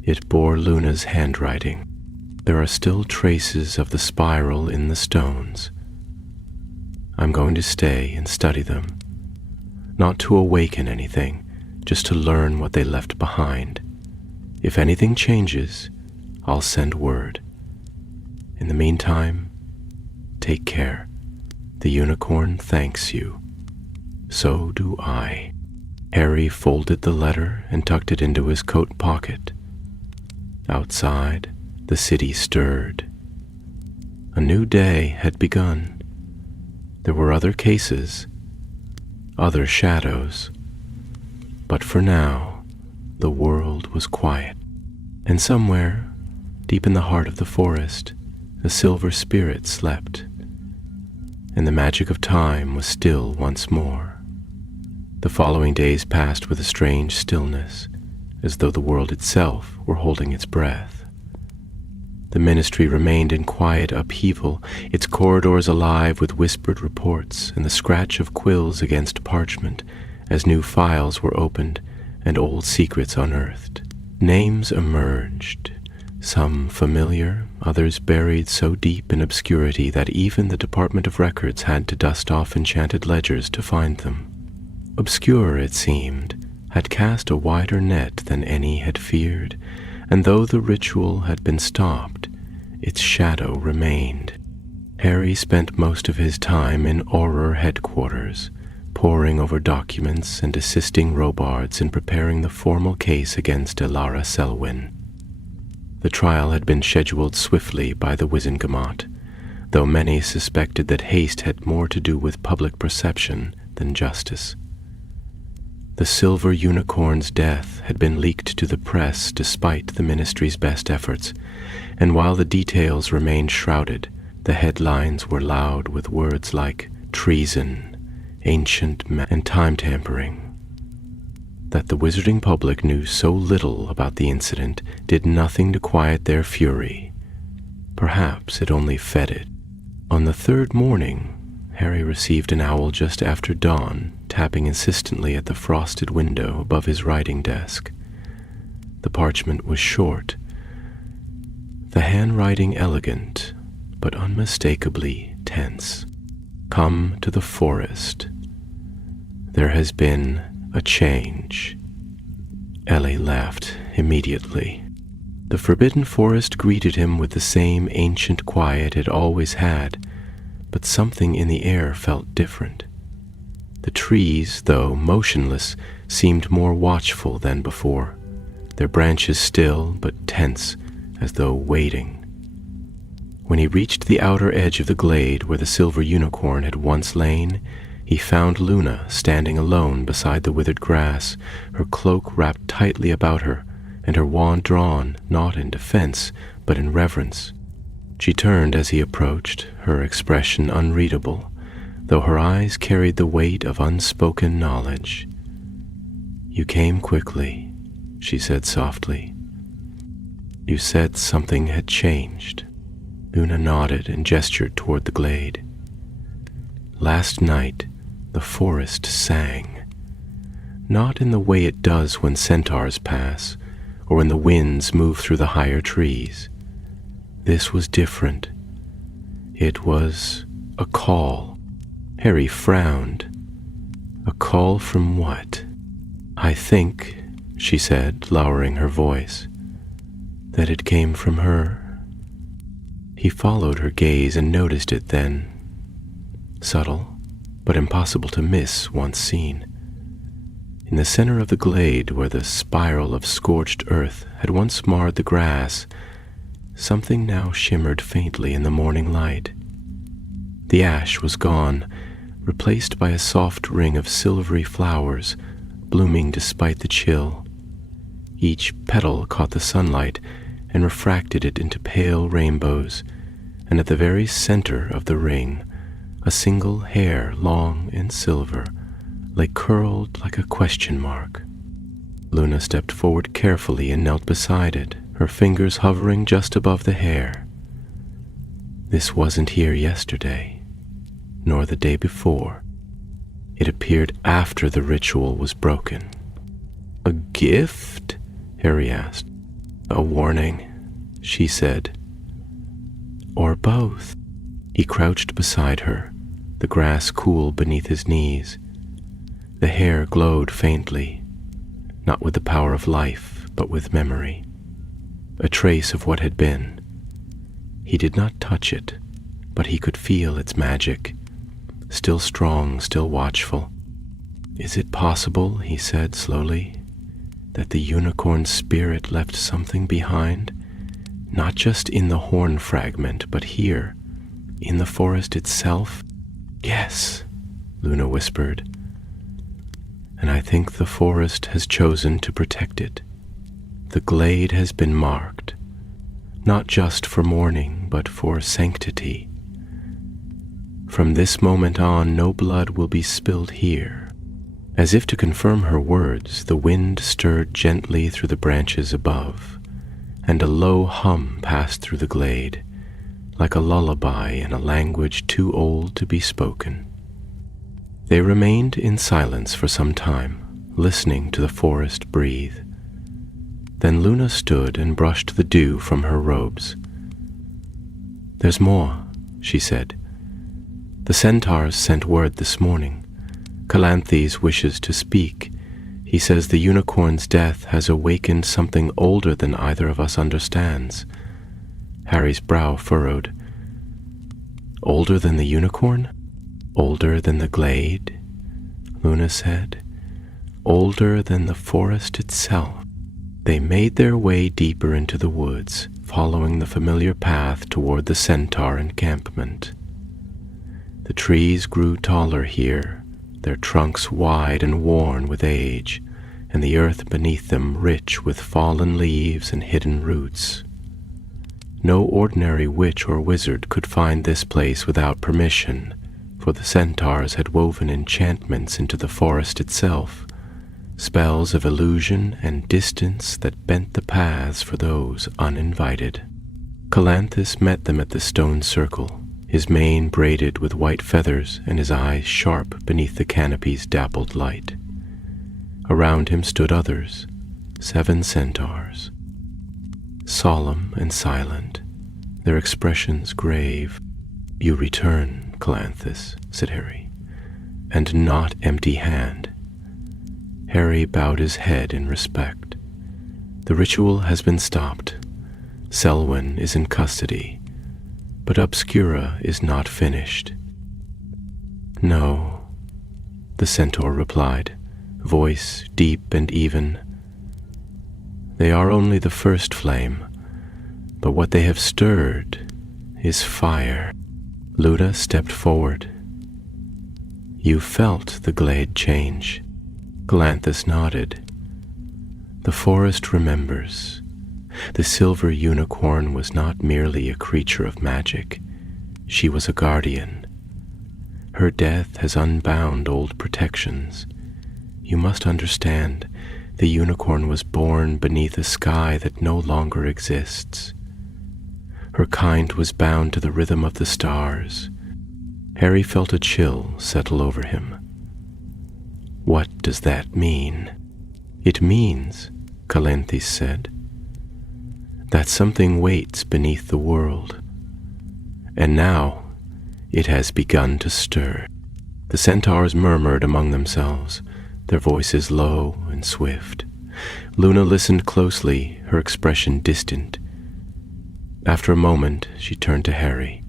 it bore Luna's handwriting. There are still traces of the spiral in the stones. I'm going to stay and study them, not to awaken anything, just to learn what they left behind. If anything changes, I'll send word. In the meantime, take care. The unicorn thanks you. So do I. Harry folded the letter and tucked it into his coat pocket. Outside, the city stirred. A new day had begun. There were other cases, other shadows, but for now, the world was quiet. And somewhere, deep in the heart of the forest, a silver spirit slept, and the magic of time was still once more. The following days passed with a strange stillness, as though the world itself were holding its breath. The ministry remained in quiet upheaval, its corridors alive with whispered reports and the scratch of quills against parchment as new files were opened and old secrets unearthed. Names emerged, some familiar, others buried so deep in obscurity that even the Department of Records had to dust off enchanted ledgers to find them. Obscure, it seemed, had cast a wider net than any had feared, and though the ritual had been stopped, its shadow remained. Harry spent most of his time in Auror headquarters, poring over documents and assisting Robards in preparing the formal case against Elara Selwyn. The trial had been scheduled swiftly by the Wizengamot, though many suspected that haste had more to do with public perception than justice. The silver unicorn's death had been leaked to the press despite the ministry's best efforts, and while the details remained shrouded, the headlines were loud with words like treason, and time tampering. That the wizarding public knew so little about the incident did nothing to quiet their fury. Perhaps it only fed it. On the third morning, Harry received an owl just after dawn, tapping insistently at the frosted window above his writing desk. The parchment was short, the handwriting elegant, but unmistakably tense. Come to the forest. There has been a change. Ellie laughed immediately. The forbidden forest greeted him with the same ancient quiet it always had, but something in the air felt different. The trees, though motionless, seemed more watchful than before, their branches still but tense, as though waiting. When he reached the outer edge of the glade where the silver unicorn had once lain, he found Luna standing alone beside the withered grass, her cloak wrapped tightly about her, and her wand drawn, not in defense, but in reverence. She turned as he approached, her expression unreadable, though her eyes carried the weight of unspoken knowledge. "You came quickly," she said softly. "You said something had changed." Luna nodded and gestured toward the glade. "Last night, the forest sang. Not in the way it does when centaurs pass, or when the winds move through the higher trees. This was different. It was a call." Harry frowned. "A call from what?" "I think," she said, lowering her voice, "that it came from her." He followed her gaze and noticed it then. Subtle, but impossible to miss once seen. In the center of the glade, where the spiral of scorched earth had once marred the grass, something now shimmered faintly in the morning light. The ash was gone, replaced by a soft ring of silvery flowers, blooming despite the chill. Each petal caught the sunlight and refracted it into pale rainbows, and at the very center of the ring, a single hair, long and silver, lay curled like a question mark. Luna stepped forward carefully and knelt beside it, her fingers hovering just above the hair. This wasn't here yesterday, nor the day before. It appeared after the ritual was broken. "A gift?" Harry asked. "A warning," she said. "Or both." He crouched beside her, the grass cool beneath his knees. The hair glowed faintly, not with the power of life, but with memory, a trace of what had been. He did not touch it, but he could feel its magic, still strong, still watchful. "Is it possible," he said slowly, "that the unicorn's spirit left something behind, not just in the horn fragment, but here, in the forest itself?" "Yes," Luna whispered, "and I think the forest has chosen to protect it. The glade has been marked, not just for mourning, but for sanctity. From this moment on, no blood will be spilled here." As if to confirm her words, the wind stirred gently through the branches above, and a low hum passed through the glade, like a lullaby in a language too old to be spoken. They remained in silence for some time, listening to the forest breathe. Then Luna stood and brushed the dew from her robes. "There's more," she said. "The centaurs sent word this morning. Calanthes wishes to speak. He says the unicorn's death has awakened something older than either of us understands." Harry's brow furrowed. "Older than the unicorn? Older than the glade?" Luna said. "Older than the forest itself." They made their way deeper into the woods, following the familiar path toward the centaur encampment. The trees grew taller here, their trunks wide and worn with age, and the earth beneath them rich with fallen leaves and hidden roots. No ordinary witch or wizard could find this place without permission, for the centaurs had woven enchantments into the forest itself, spells of illusion and distance that bent the paths for those uninvited. Calanthes met them at the stone circle, his mane braided with white feathers and his eyes sharp beneath the canopy's dappled light. Around him stood others, 7 centaurs, solemn and silent, their expressions grave. "You return, Calanthes," said Harry, "and not empty-handed." Harry bowed his head in respect. "The ritual has been stopped. Selwyn is in custody, but Obscura is not finished. No, the centaur replied, voice deep and even. They are only the first flame, but what they have stirred is fire. Luna stepped forward. You felt the glade change. Galanthus nodded. The forest remembers. The silver unicorn was not merely a creature of magic. She was a guardian. Her death has unbound old protections. You must understand, the unicorn was born beneath a sky that no longer exists. Her kind was bound to the rhythm of the stars. Harry felt a chill settle over him. What does that mean? It means, Galanthus said, that something waits beneath the world. And now it has begun to stir. The centaurs murmured among themselves, their voices low and swift. Luna listened closely, her expression distant. After a moment, she turned to Harry.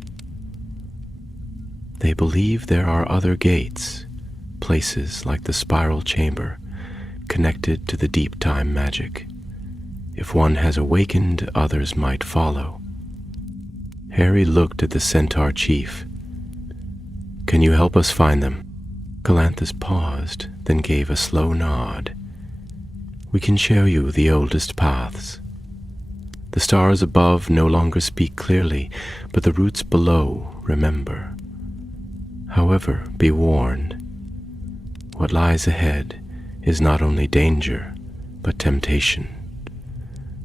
They believe there are other gates, places like the spiral chamber, connected to the deep time magic. If one has awakened, others might follow. Harry looked at the centaur chief. Can you help us find them? Galanthus paused, then gave a slow nod. We can show you the oldest paths. The stars above no longer speak clearly, but the roots below remember. However, be warned. What lies ahead is not only danger, but temptation.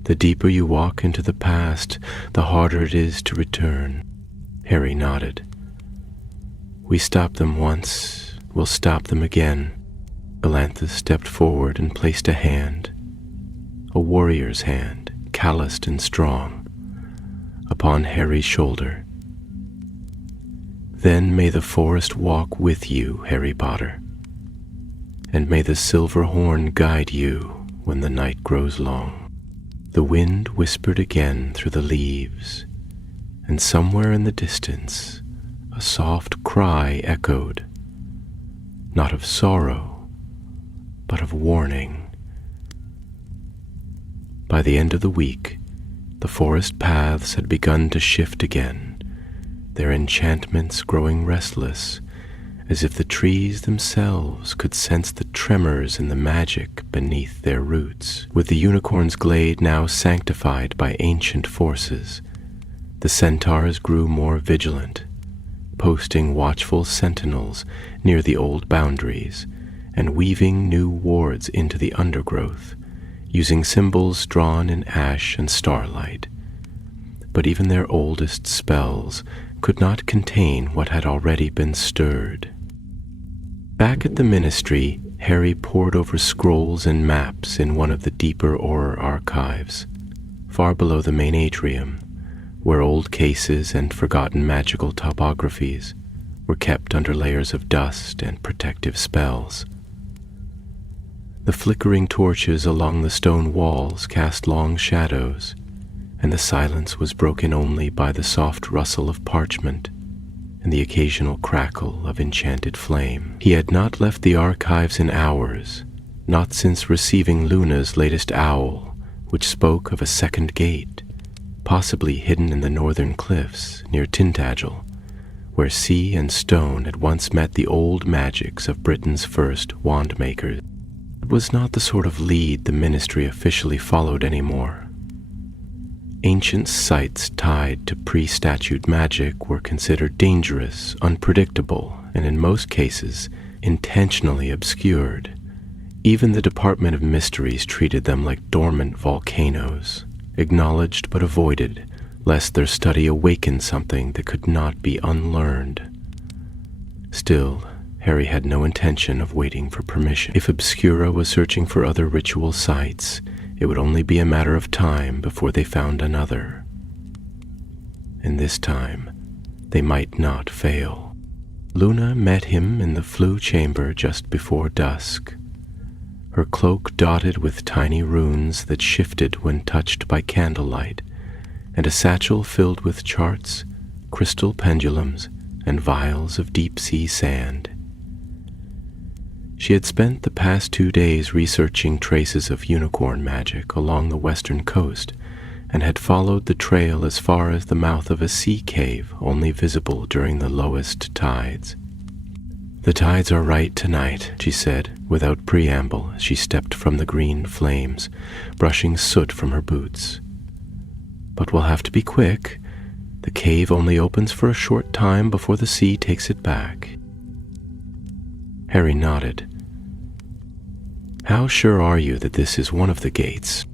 The deeper you walk into the past, the harder it is to return. Harry nodded. We stopped them once, we'll stop them again. Galanthus stepped forward and placed a hand, a warrior's hand, calloused and strong, upon Harry's shoulder. Then may the forest walk with you, Harry Potter, and may the silver horn guide you when the night grows long. The wind whispered again through the leaves, and somewhere in the distance a soft cry echoed, not of sorrow, but of warning. By the end of the week, the forest paths had begun to shift again, their enchantments growing restless, as if the trees themselves could sense the tremors in the magic beneath their roots. With the unicorn's glade now sanctified by ancient forces, the centaurs grew more vigilant, posting watchful sentinels near the old boundaries and weaving new wards into the undergrowth, using symbols drawn in ash and starlight. But even their oldest spells could not contain what had already been stirred. Back at the ministry, Harry pored over scrolls and maps in one of the deeper Auror archives, far below the main atrium, where old cases and forgotten magical topographies were kept under layers of dust and protective spells. The flickering torches along the stone walls cast long shadows, and the silence was broken only by the soft rustle of parchment and the occasional crackle of enchanted flame. He had not left the archives in hours, not since receiving Luna's latest owl, which spoke of a second gate, possibly hidden in the northern cliffs near Tintagel, where sea and stone had once met the old magics of Britain's first wand makers. It was not the sort of lead the ministry officially followed anymore. Ancient sites tied to pre-statute magic were considered dangerous, unpredictable, and in most cases, intentionally obscured. Even the Department of Mysteries treated them like dormant volcanoes, acknowledged but avoided, lest their study awaken something that could not be unlearned. Still, Harry had no intention of waiting for permission. If Obscura was searching for other ritual sites, it would only be a matter of time before they found another. And this time, they might not fail. Luna met him in the flue chamber just before dusk, her cloak dotted with tiny runes that shifted when touched by candlelight, and a satchel filled with charts, crystal pendulums, and vials of deep-sea sand. She had spent the past 2 days researching traces of unicorn magic along the western coast and had followed the trail as far as the mouth of a sea cave only visible during the lowest tides. "The tides are right tonight," she said, without preamble, as she stepped from the green flames, brushing soot from her boots. "But we'll have to be quick. The cave only opens for a short time before the sea takes it back." Harry nodded. "How sure are you that this is one of the gates?"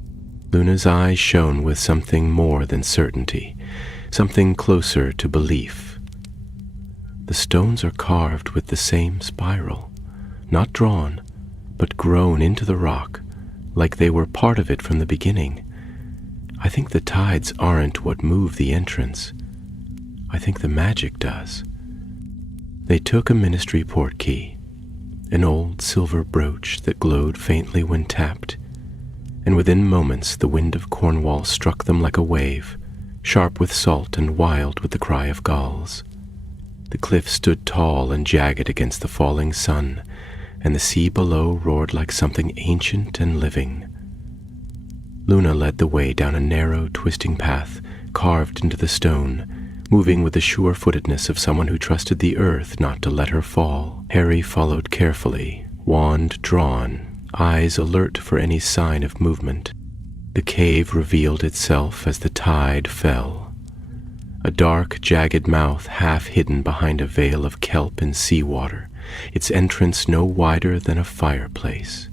Luna's eyes shone with something more than certainty, something closer to belief. "The stones are carved with the same spiral, not drawn, but grown into the rock, like they were part of it from the beginning. I think the tides aren't what move the entrance. I think the magic does." They took a ministry portkey, an old silver brooch that glowed faintly when tapped, and within moments the wind of Cornwall struck them like a wave, sharp with salt and wild with the cry of gulls. The cliff stood tall and jagged against the falling sun, and the sea below roared like something ancient and living. Luna led the way down a narrow, twisting path carved into the stone, moving with the sure-footedness of someone who trusted the earth not to let her fall. Harry followed carefully, wand drawn, eyes alert for any sign of movement. The cave revealed itself as the tide fell. A dark, jagged mouth half hidden behind a veil of kelp and seawater, its entrance no wider than a fireplace.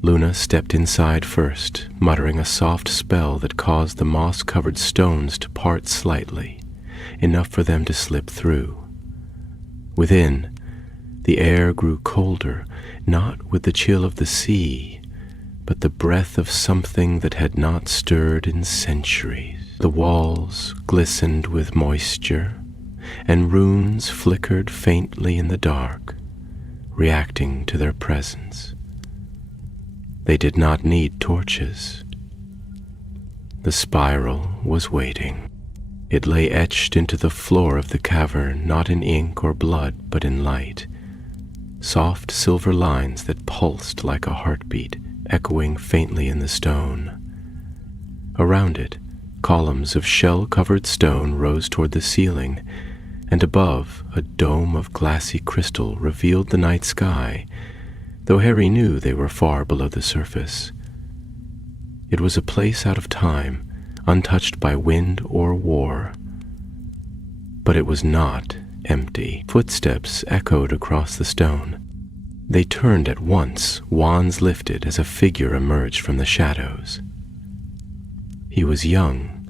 Luna stepped inside first, muttering a soft spell that caused the moss-covered stones to part slightly, enough for them to slip through. Within, the air grew colder, not with the chill of the sea, but the breath of something that had not stirred in centuries. The walls glistened with moisture, and runes flickered faintly in the dark, reacting to their presence. They did not need torches. The spiral was waiting. It lay etched into the floor of the cavern, not in ink or blood, but in light. Soft silver lines that pulsed like a heartbeat, echoing faintly in the stone. Around it, columns of shell-covered stone rose toward the ceiling, and above, a dome of glassy crystal revealed the night sky, though Harry knew they were far below the surface. It was a place out of time, untouched by wind or war. But it was not empty. Footsteps echoed across the stone. They turned at once, wands lifted as a figure emerged from the shadows. He was young,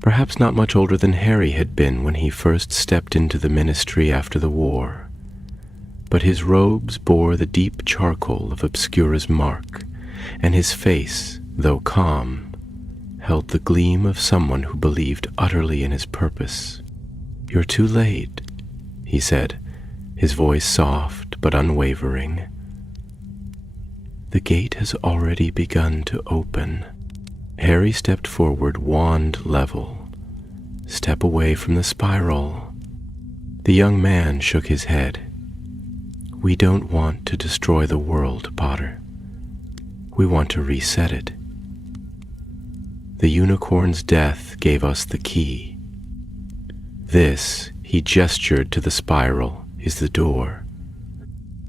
perhaps not much older than Harry had been when he first stepped into the ministry after the war, but his robes bore the deep charcoal of Obscura's mark, and his face, though calm, held the gleam of someone who believed utterly in his purpose. "You're too late," he said, his voice soft but unwavering. "The gate has already begun to open." Harry stepped forward, wand level. "Step away from the spiral." The young man shook his head. "We don't want to destroy the world, Potter. We want to reset it. The unicorn's death gave us the key. This," he gestured to the spiral, "is the door.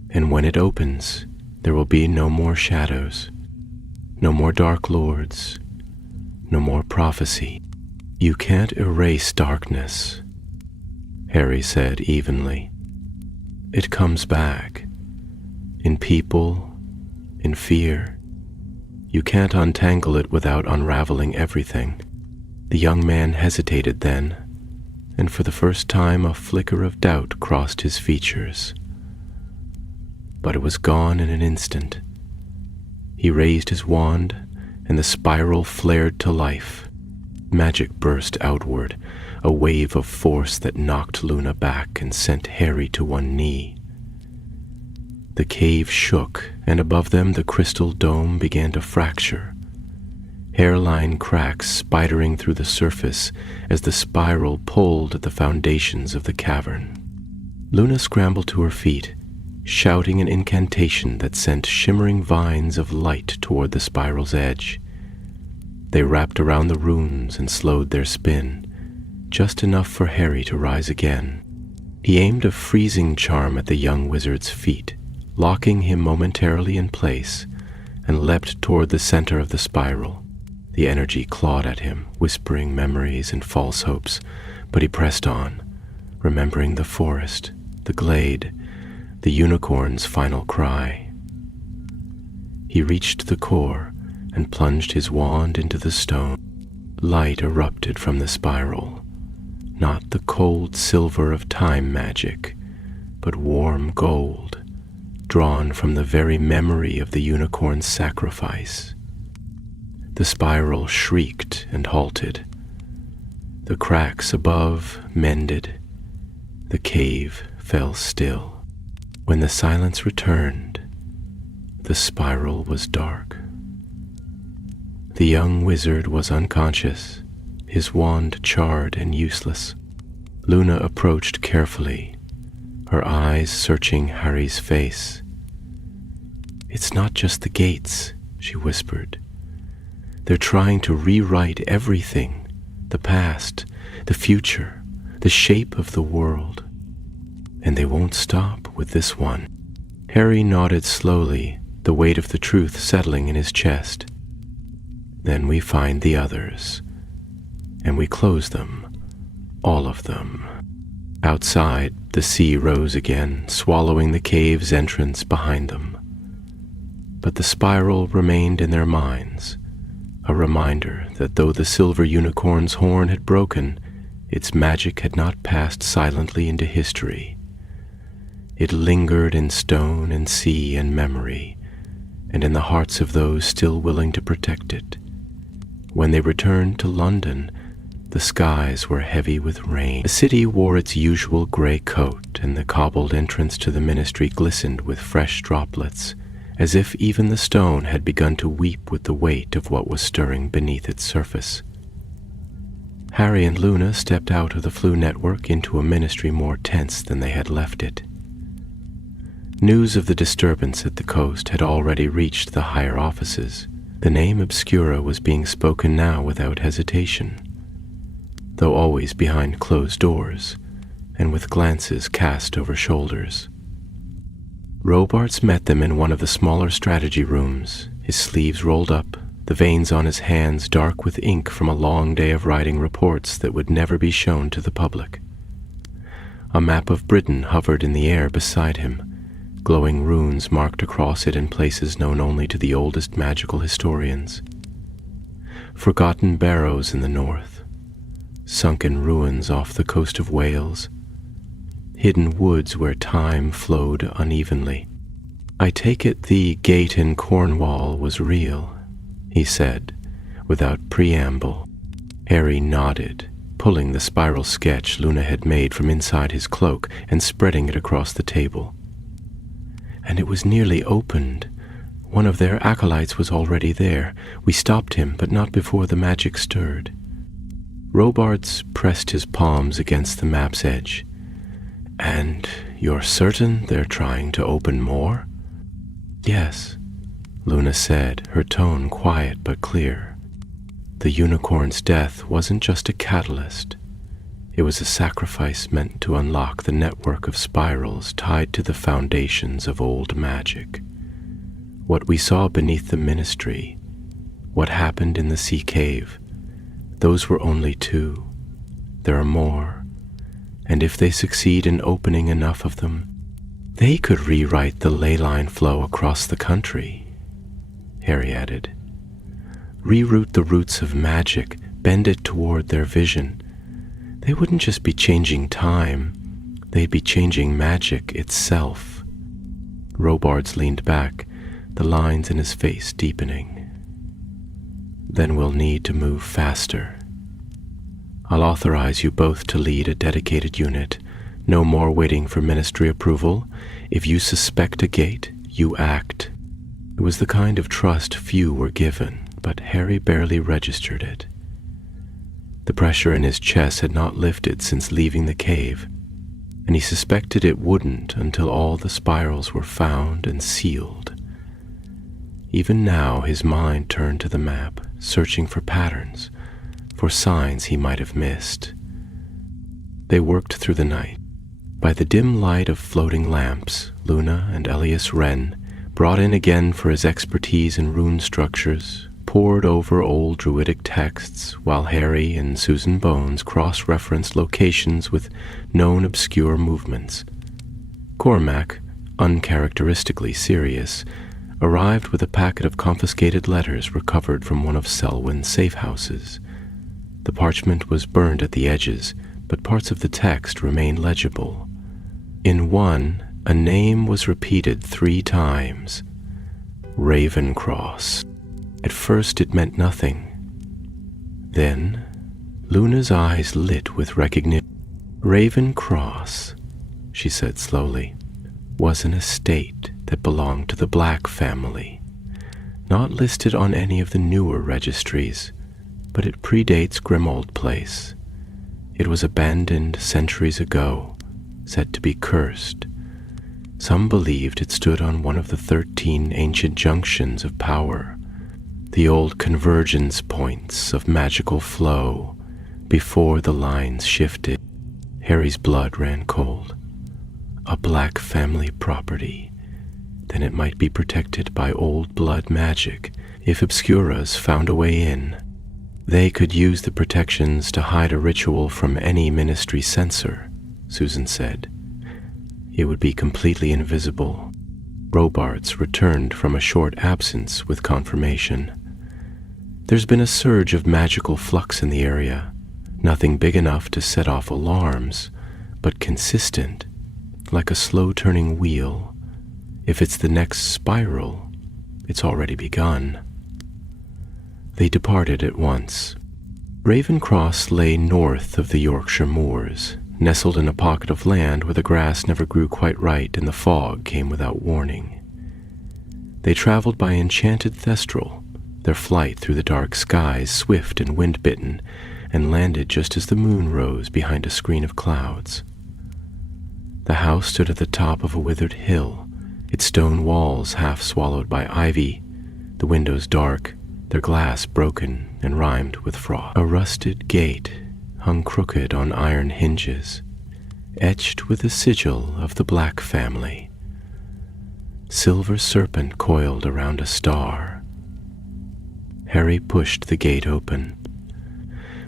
And when it opens, there will be no more shadows, no more dark lords, no more prophecy." "You can't erase darkness," Harry said evenly. "It comes back. In people, in fear. You can't untangle it without unraveling everything." The young man hesitated then, and for the first time a flicker of doubt crossed his features. But it was gone in an instant. He raised his wand, and the spiral flared to life. Magic burst outward, a wave of force that knocked Luna back and sent Harry to one knee. The cave shook, and above them the crystal dome began to fracture. hairline cracks spidering through the surface as the spiral pulled at the foundations of the cavern. Luna scrambled to her feet, shouting an incantation that sent shimmering vines of light toward the spiral's edge. They wrapped around the runes and slowed their spin, just enough for Harry to rise again. He aimed a freezing charm at the young wizard's feet, locking him momentarily in place, and leapt toward the center of the spiral. The energy clawed at him, whispering memories and false hopes, but he pressed on, remembering the forest, the glade, the unicorn's final cry. He reached the core and plunged his wand into the stone. Light erupted from the spiral, not the cold silver of time magic, but warm gold, drawn from the very memory of the unicorn's sacrifice. The spiral shrieked and halted. The cracks above mended. The cave fell still. When the silence returned, the spiral was dark. The young wizard was unconscious, his wand charred and useless. Luna approached carefully, her eyes searching Harry's face. "It's not just the gates," she whispered. "They're trying to rewrite everything, the past, the future, the shape of the world. And they won't stop with this one." Harry nodded slowly, the weight of the truth settling in his chest. "Then we find the others, and we close them, all of them." Outside, the sea rose again, swallowing the cave's entrance behind them. But the spiral remained in their minds, a reminder that though the silver unicorn's horn had broken, its magic had not passed silently into history. It lingered in stone and sea and memory, and in the hearts of those still willing to protect it. When they returned to London, the skies were heavy with rain. The city wore its usual gray coat, and the cobbled entrance to the ministry glistened with fresh droplets, as if even the stone had begun to weep with the weight of what was stirring beneath its surface. Harry and Luna stepped out of the Flu network into a ministry more tense than they had left it. News of the disturbance at the coast had already reached the higher offices. The name Obscura was being spoken now without hesitation, though always behind closed doors, and with glances cast over shoulders. Robarts met them in one of the smaller strategy rooms, his sleeves rolled up, the veins on his hands dark with ink from a long day of writing reports that would never be shown to the public. A map of Britain hovered in the air beside him, glowing runes marked across it in places known only to the oldest magical historians. Forgotten barrows in the north, sunken ruins off the coast of Wales, hidden woods where time flowed unevenly. "I take it the gate in Cornwall was real," he said, without preamble. Harry nodded, pulling the spiral sketch Luna had made from inside his cloak and spreading it across the table. "And it was nearly opened. One of their acolytes was already there. We stopped him, but not before the magic stirred." Robarts pressed his palms against the map's edge. "And you're certain they're trying to open more?" "Yes," Luna said, her tone quiet but clear. The unicorn's death wasn't just a catalyst. It was a sacrifice meant to unlock the network of spirals tied to the foundations of old magic. What we saw beneath the ministry, what happened in the sea cave, those were only two. There are more, and if they succeed in opening enough of them, they could rewrite the ley line flow across the country, Harry added. Reroute the roots of magic, bend it toward their vision. They wouldn't just be changing time, they'd be changing magic itself. Robards leaned back, the lines in his face deepening. "Then we'll need to move faster. I'll authorize you both to lead a dedicated unit. No more waiting for ministry approval. If you suspect a gate, you act." It was the kind of trust few were given, but Harry barely registered it. The pressure in his chest had not lifted since leaving the cave, and he suspected it wouldn't until all the spirals were found and sealed. Even now, his mind turned to the map, searching for patterns, for signs he might have missed. They worked through the night. By the dim light of floating lamps, Luna and Elias Wren, brought in again for his expertise in rune structures, pored over old druidic texts, while Harry and Susan Bones cross-referenced locations with known obscure movements. Cormac, uncharacteristically serious, arrived with a packet of confiscated letters recovered from one of Selwyn's safe houses. The parchment was burned at the edges, but parts of the text remained legible. In one, a name was repeated 3 times: Ravencross. At first it meant nothing. Then, Luna's eyes lit with recognition. Ravencross, she said slowly, was an estate that belonged to the Black family, not listed on any of the newer registries, but it predates Grimmauld Place. It was abandoned centuries ago, said to be cursed. Some believed it stood on one of the 13 ancient junctions of power, the old convergence points of magical flow before the lines shifted. Harry's blood ran cold. A Black family property. Then it might be protected by old blood magic if Obscuras found a way in. They could use the protections to hide a ritual from any ministry censor, Susan said. It would be completely invisible. Robarts returned from a short absence with confirmation. There's been a surge of magical flux in the area. Nothing big enough to set off alarms, but consistent, like a slow-turning wheel. If it's the next spiral, it's already begun. They departed at once. Ravencross lay north of the Yorkshire moors, nestled in a pocket of land where the grass never grew quite right and the fog came without warning. They traveled by enchanted thestral, their flight through the dark skies swift and wind-bitten, and landed just as the moon rose behind a screen of clouds. The house stood at the top of a withered hill, its stone walls half swallowed by ivy, the windows dark, their glass broken and rimed with frost. A rusted gate hung crooked on iron hinges, etched with the sigil of the Black family. Silver serpent coiled around a star. Harry pushed the gate open,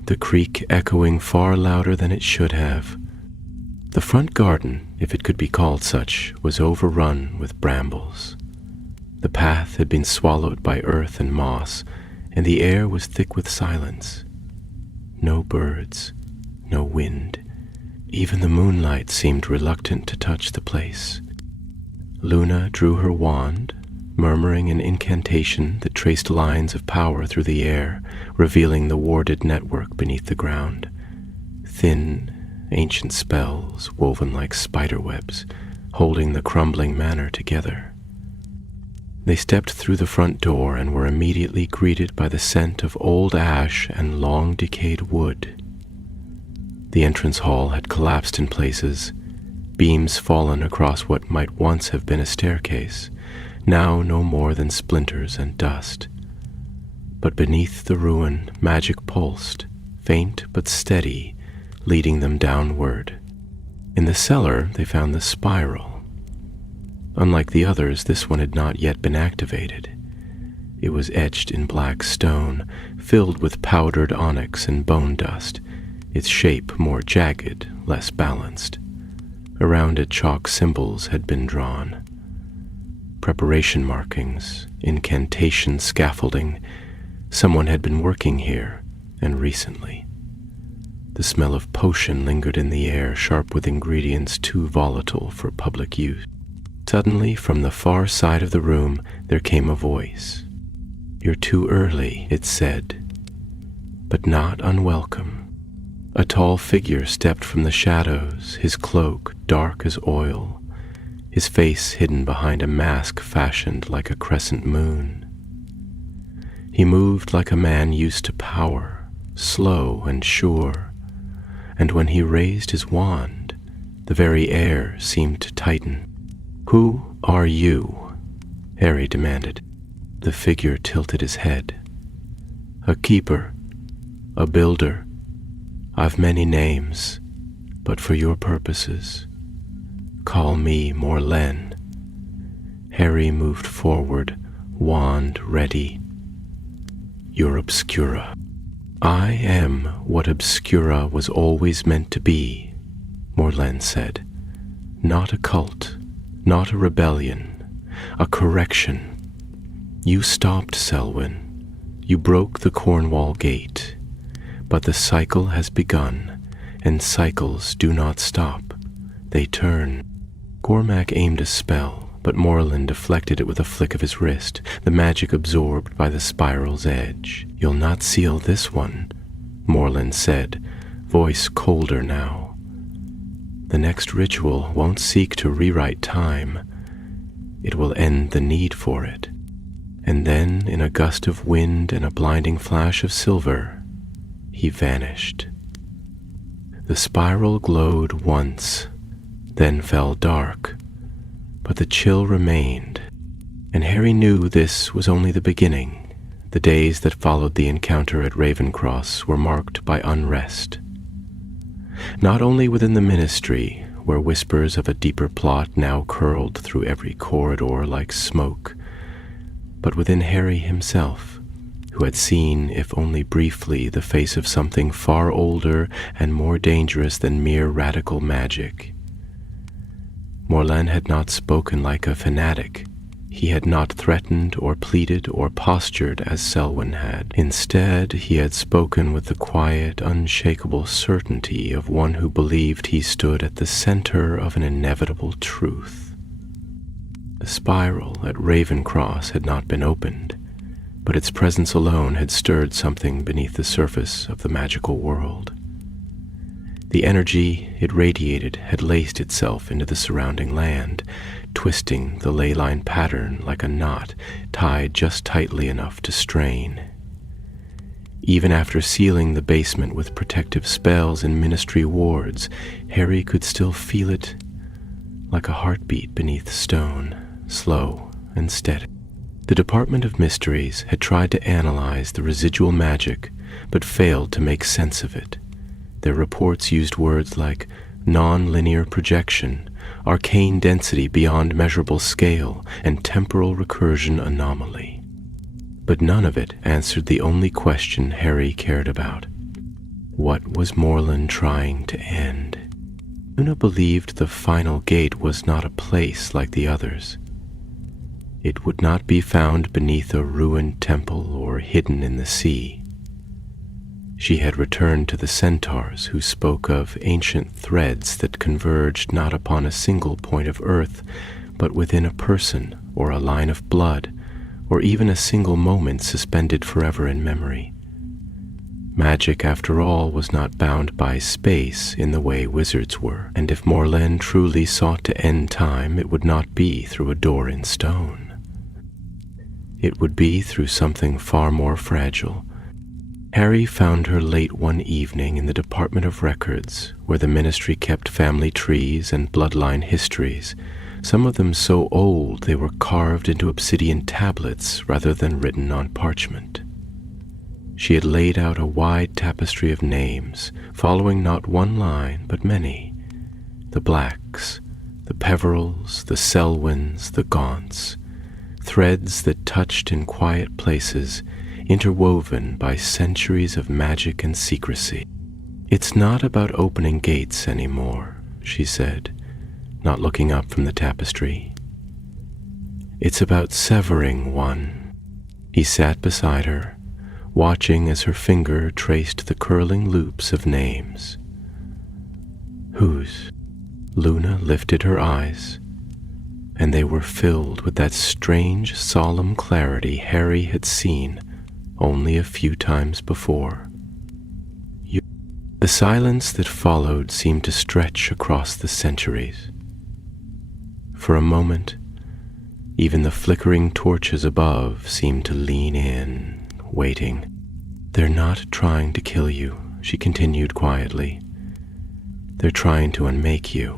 the creak echoing far louder than it should have. The front garden, if it could be called such, was overrun with brambles. The path had been swallowed by earth and moss, and the air was thick with silence. No birds, no wind. Even the moonlight seemed reluctant to touch the place. Luna drew her wand, murmuring an incantation that traced lines of power through the air, revealing the warded network beneath the ground. Thin, ancient spells woven like spiderwebs, holding the crumbling manor together. They stepped through the front door and were immediately greeted by the scent of old ash and long-decayed wood. The entrance hall had collapsed in places, beams fallen across what might once have been a staircase, now no more than splinters and dust. But beneath the ruin, magic pulsed, faint but steady, leading them downward. In the cellar, they found the spiral. Unlike the others, this one had not yet been activated. It was etched in black stone, filled with powdered onyx and bone dust, its shape more jagged, less balanced. Around it, chalk symbols had been drawn. Preparation markings, incantation scaffolding. Someone had been working here, and recently. The smell of potion lingered in the air, sharp with ingredients too volatile for public use. Suddenly, from the far side of the room, there came a voice. "You're too early," it said, but not unwelcome. A tall figure stepped from the shadows, his cloak dark as oil, his face hidden behind a mask fashioned like a crescent moon. He moved like a man used to power, slow and sure, and when he raised his wand, the very air seemed to tighten. "Who are you?" Harry demanded. The figure tilted his head. "A keeper, a builder. I've many names, but for your purposes, call me Morlen." Harry moved forward, wand ready. "You're Obscura." "I am what Obscura was always meant to be," Morlen said. "Not a cult, not a rebellion, a correction. You stopped Selwyn. You broke the Cornwall Gate. But the cycle has begun, and cycles do not stop. They turn." Cormac aimed a spell, but Morlen deflected it with a flick of his wrist, the magic absorbed by the spiral's edge. "You'll not seal this one," Morlen said, voice colder now. "The next ritual won't seek to rewrite time. It will end the need for it." And then, in a gust of wind and a blinding flash of silver, he vanished. The spiral glowed once, then fell dark, but the chill remained, and Harry knew this was only the beginning. The days that followed the encounter at Ravencross were marked by unrest. Not only within the Ministry, where whispers of a deeper plot now curled through every corridor like smoke, but within Harry himself, who had seen, if only briefly, the face of something far older and more dangerous than mere radical magic. Morlen had not spoken like a fanatic. He had not threatened or pleaded or postured as Selwyn had. Instead, he had spoken with the quiet, unshakable certainty of one who believed he stood at the center of an inevitable truth. The spiral at Ravencross had not been opened, but its presence alone had stirred something beneath the surface of the magical world. The energy it radiated had laced itself into the surrounding land, twisting the ley line pattern like a knot tied just tightly enough to strain. Even after sealing the basement with protective spells and ministry wards, Harry could still feel it like a heartbeat beneath stone, slow and steady. The Department of Mysteries had tried to analyze the residual magic, but failed to make sense of it. Their reports used words like non-linear projection, arcane density beyond measurable scale, and temporal recursion anomaly. But none of it answered the only question Harry cared about. What was Morlen trying to end? Una believed the final gate was not a place like the others. It would not be found beneath a ruined temple or hidden in the sea. She had returned to the centaurs who spoke of ancient threads that converged not upon a single point of earth, but within a person or a line of blood, or even a single moment suspended forever in memory. Magic, after all, was not bound by space in the way wizards were, and if Morlen truly sought to end time, it would not be through a door in stone. It would be through something far more fragile. Harry found her late one evening in the Department of Records, where the Ministry kept family trees and bloodline histories, some of them so old they were carved into obsidian tablets rather than written on parchment. She had laid out a wide tapestry of names, following not one line but many: the Blacks, the Peverils, the Selwyns, the Gaunts, threads that touched in quiet places, interwoven by centuries of magic and secrecy. "It's not about opening gates anymore," she said, not looking up from the tapestry. "It's about severing one." He sat beside her, watching as her finger traced the curling loops of names. "Whose?" Luna lifted her eyes, and they were filled with that strange, solemn clarity Harry had seen only a few times before. The silence that followed seemed to stretch across the centuries. For a moment, even the flickering torches above seemed to lean in, waiting. "They're not trying to kill you," she continued quietly. "They're trying to unmake you.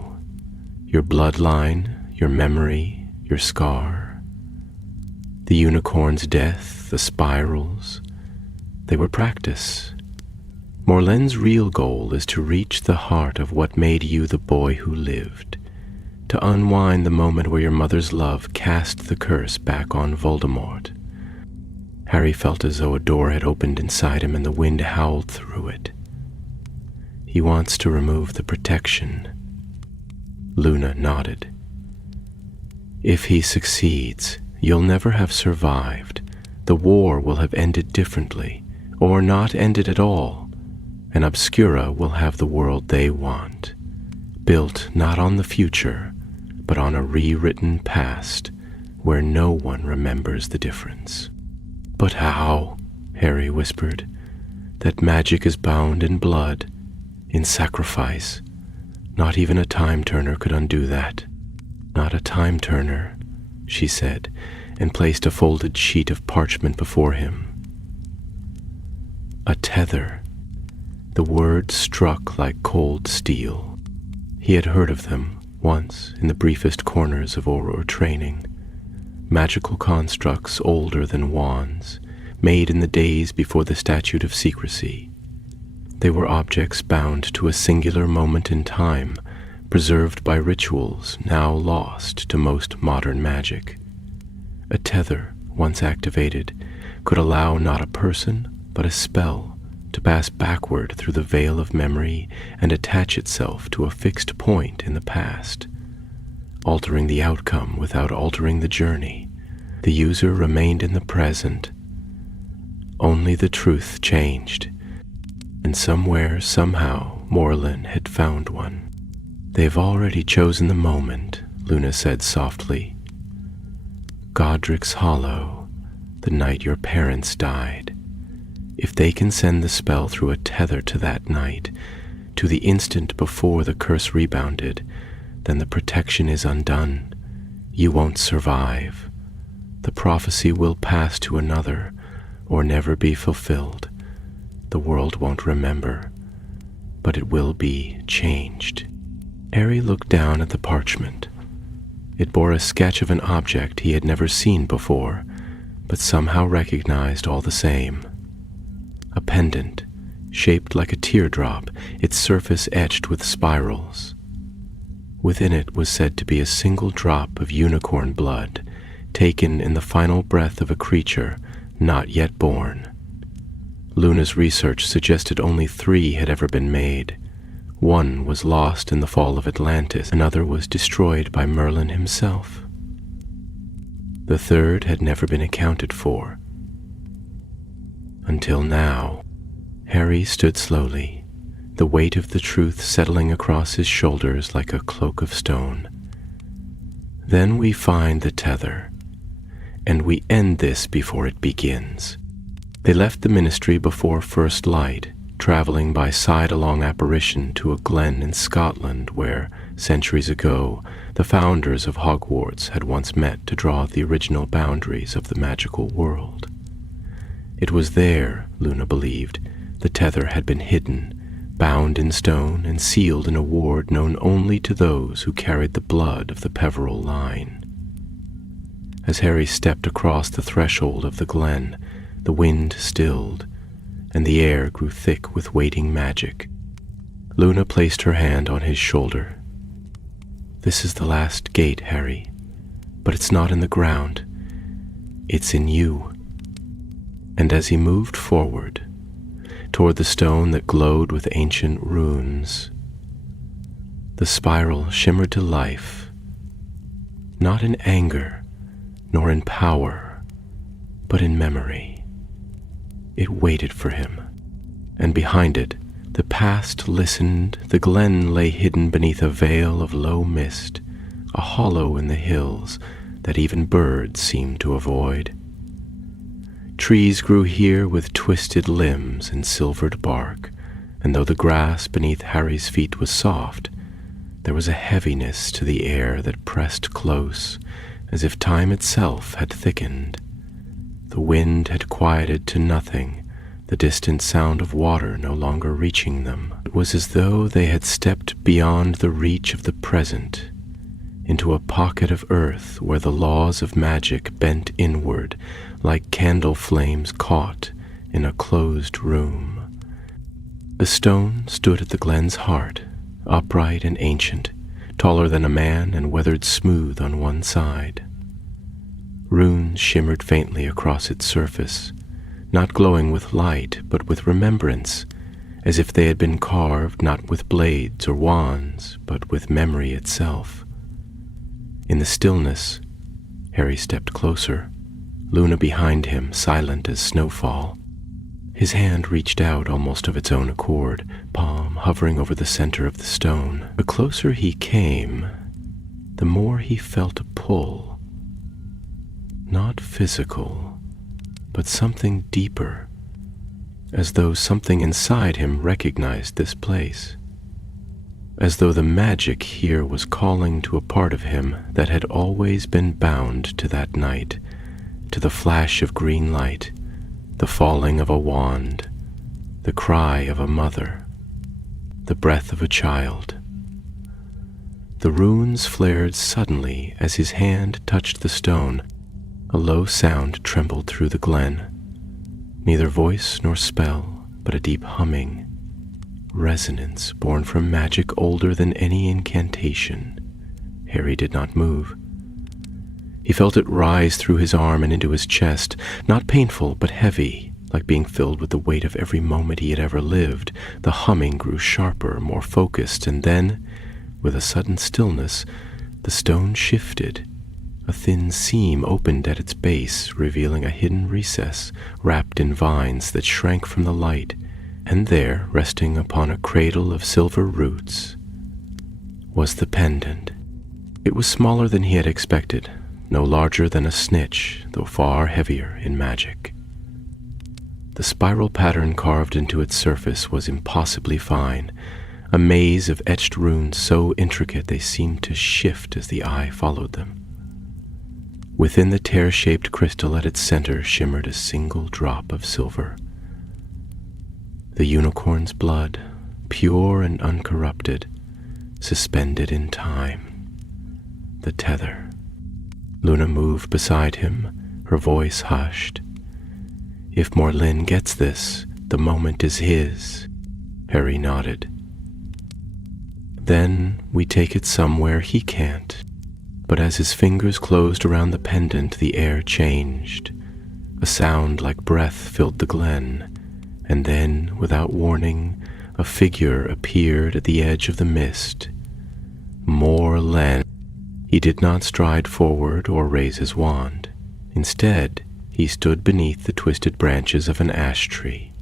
Your bloodline, your memory, your scar. The unicorn's death, the spirals, they were practice. Morlen's real goal is to reach the heart of what made you the boy who lived, to unwind the moment where your mother's love cast the curse back on Voldemort." Harry felt as though a door had opened inside him and the wind howled through it. "He wants to remove the protection." Luna nodded. "If he succeeds, you'll never have survived. The war will have ended differently, or not ended at all, and Obscura will have the world they want, built not on the future, but on a rewritten past where no one remembers the difference." "But how?" Harry whispered. "That magic is bound in blood, in sacrifice. Not even a time-turner could undo that." "Not a time-turner," she said, and placed a folded sheet of parchment before him. "A tether." The word struck like cold steel. He had heard of them once in the briefest corners of Auror training. Magical constructs older than wands, made in the days before the Statute of Secrecy. They were objects bound to a singular moment in time, preserved by rituals now lost to most modern magic. A tether, once activated, could allow not a person, but a spell to pass backward through the veil of memory and attach itself to a fixed point in the past, altering the outcome without altering the journey. The user remained in the present. Only the truth changed, and somewhere, somehow, Morlen had found one. "They've already chosen the moment," Luna said softly. "Godric's Hollow, the night your parents died. If they can send the spell through a tether to that night, to the instant before the curse rebounded, then the protection is undone. You won't survive. The prophecy will pass to another, or never be fulfilled. The world won't remember, but it will be changed." Harry looked down at the parchment. It bore a sketch of an object he had never seen before, but somehow recognized all the same. A pendant, shaped like a teardrop, its surface etched with spirals. Within it was said to be a single drop of unicorn blood, taken in the final breath of a creature not yet born. Luna's research suggested only 3 had ever been made. One was lost in the fall of Atlantis, another was destroyed by Merlin himself. The third had never been accounted for. Until now. Harry stood slowly, the weight of the truth settling across his shoulders like a cloak of stone. "Then we find the tether, and we end this before it begins." They left the ministry before first light, traveling by side-along apparition to a glen in Scotland where, centuries ago, the founders of Hogwarts had once met to draw the original boundaries of the magical world. It was there, Luna believed, the tether had been hidden, bound in stone and sealed in a ward known only to those who carried the blood of the Peveril line. As Harry stepped across the threshold of the glen, the wind stilled, and the air grew thick with waiting magic. Luna placed her hand on his shoulder. "This is the last gate, Harry, but it's not in the ground. It's in you." And as he moved forward, toward the stone that glowed with ancient runes, the spiral shimmered to life, not in anger, nor in power, but in memory. It waited for him, and behind it, the past listened. The glen lay hidden beneath a veil of low mist, a hollow in the hills that even birds seemed to avoid. Trees grew here with twisted limbs and silvered bark, and though the grass beneath Harry's feet was soft, there was a heaviness to the air that pressed close, as if time itself had thickened. The wind had quieted to nothing, the distant sound of water no longer reaching them. It was as though they had stepped beyond the reach of the present, into a pocket of earth where the laws of magic bent inward like candle flames caught in a closed room. The stone stood at the glen's heart, upright and ancient, taller than a man and weathered smooth on one side. Runes shimmered faintly across its surface, not glowing with light but with remembrance, as if they had been carved not with blades or wands but with memory itself. In the stillness, Harry stepped closer, Luna behind him, silent as snowfall. His hand reached out almost of its own accord, palm hovering over the center of the stone. The closer he came, the more he felt a pull. Not physical, but something deeper, as though something inside him recognized this place. As though the magic here was calling to a part of him that had always been bound to that night, to the flash of green light, the falling of a wand, the cry of a mother, the breath of a child. The runes flared suddenly as his hand touched the stone. A low sound trembled through the glen, neither voice nor spell, but a deep humming, resonance born from magic older than any incantation. Harry did not move. He felt it rise through his arm and into his chest, not painful but heavy, like being filled with the weight of every moment he had ever lived. The humming grew sharper, more focused, and then, with a sudden stillness, the stone shifted. A thin seam opened at its base, revealing a hidden recess wrapped in vines that shrank from the light, and there, resting upon a cradle of silver roots, was the pendant. It was smaller than he had expected, no larger than a snitch, though far heavier in magic. The spiral pattern carved into its surface was impossibly fine, a maze of etched runes so intricate they seemed to shift as the eye followed them. Within the tear-shaped crystal at its center shimmered a single drop of silver. The unicorn's blood, pure and uncorrupted, suspended in time. The tether. Luna moved beside him, her voice hushed. If Morlin gets this, the moment is his. Harry nodded. Then we take it somewhere he can't. But as his fingers closed around the pendant, the air changed. A sound like breath filled the glen, and then, without warning, a figure appeared at the edge of the mist. Morlin. He did not stride forward or raise his wand. Instead, he stood beneath the twisted branches of an ash tree,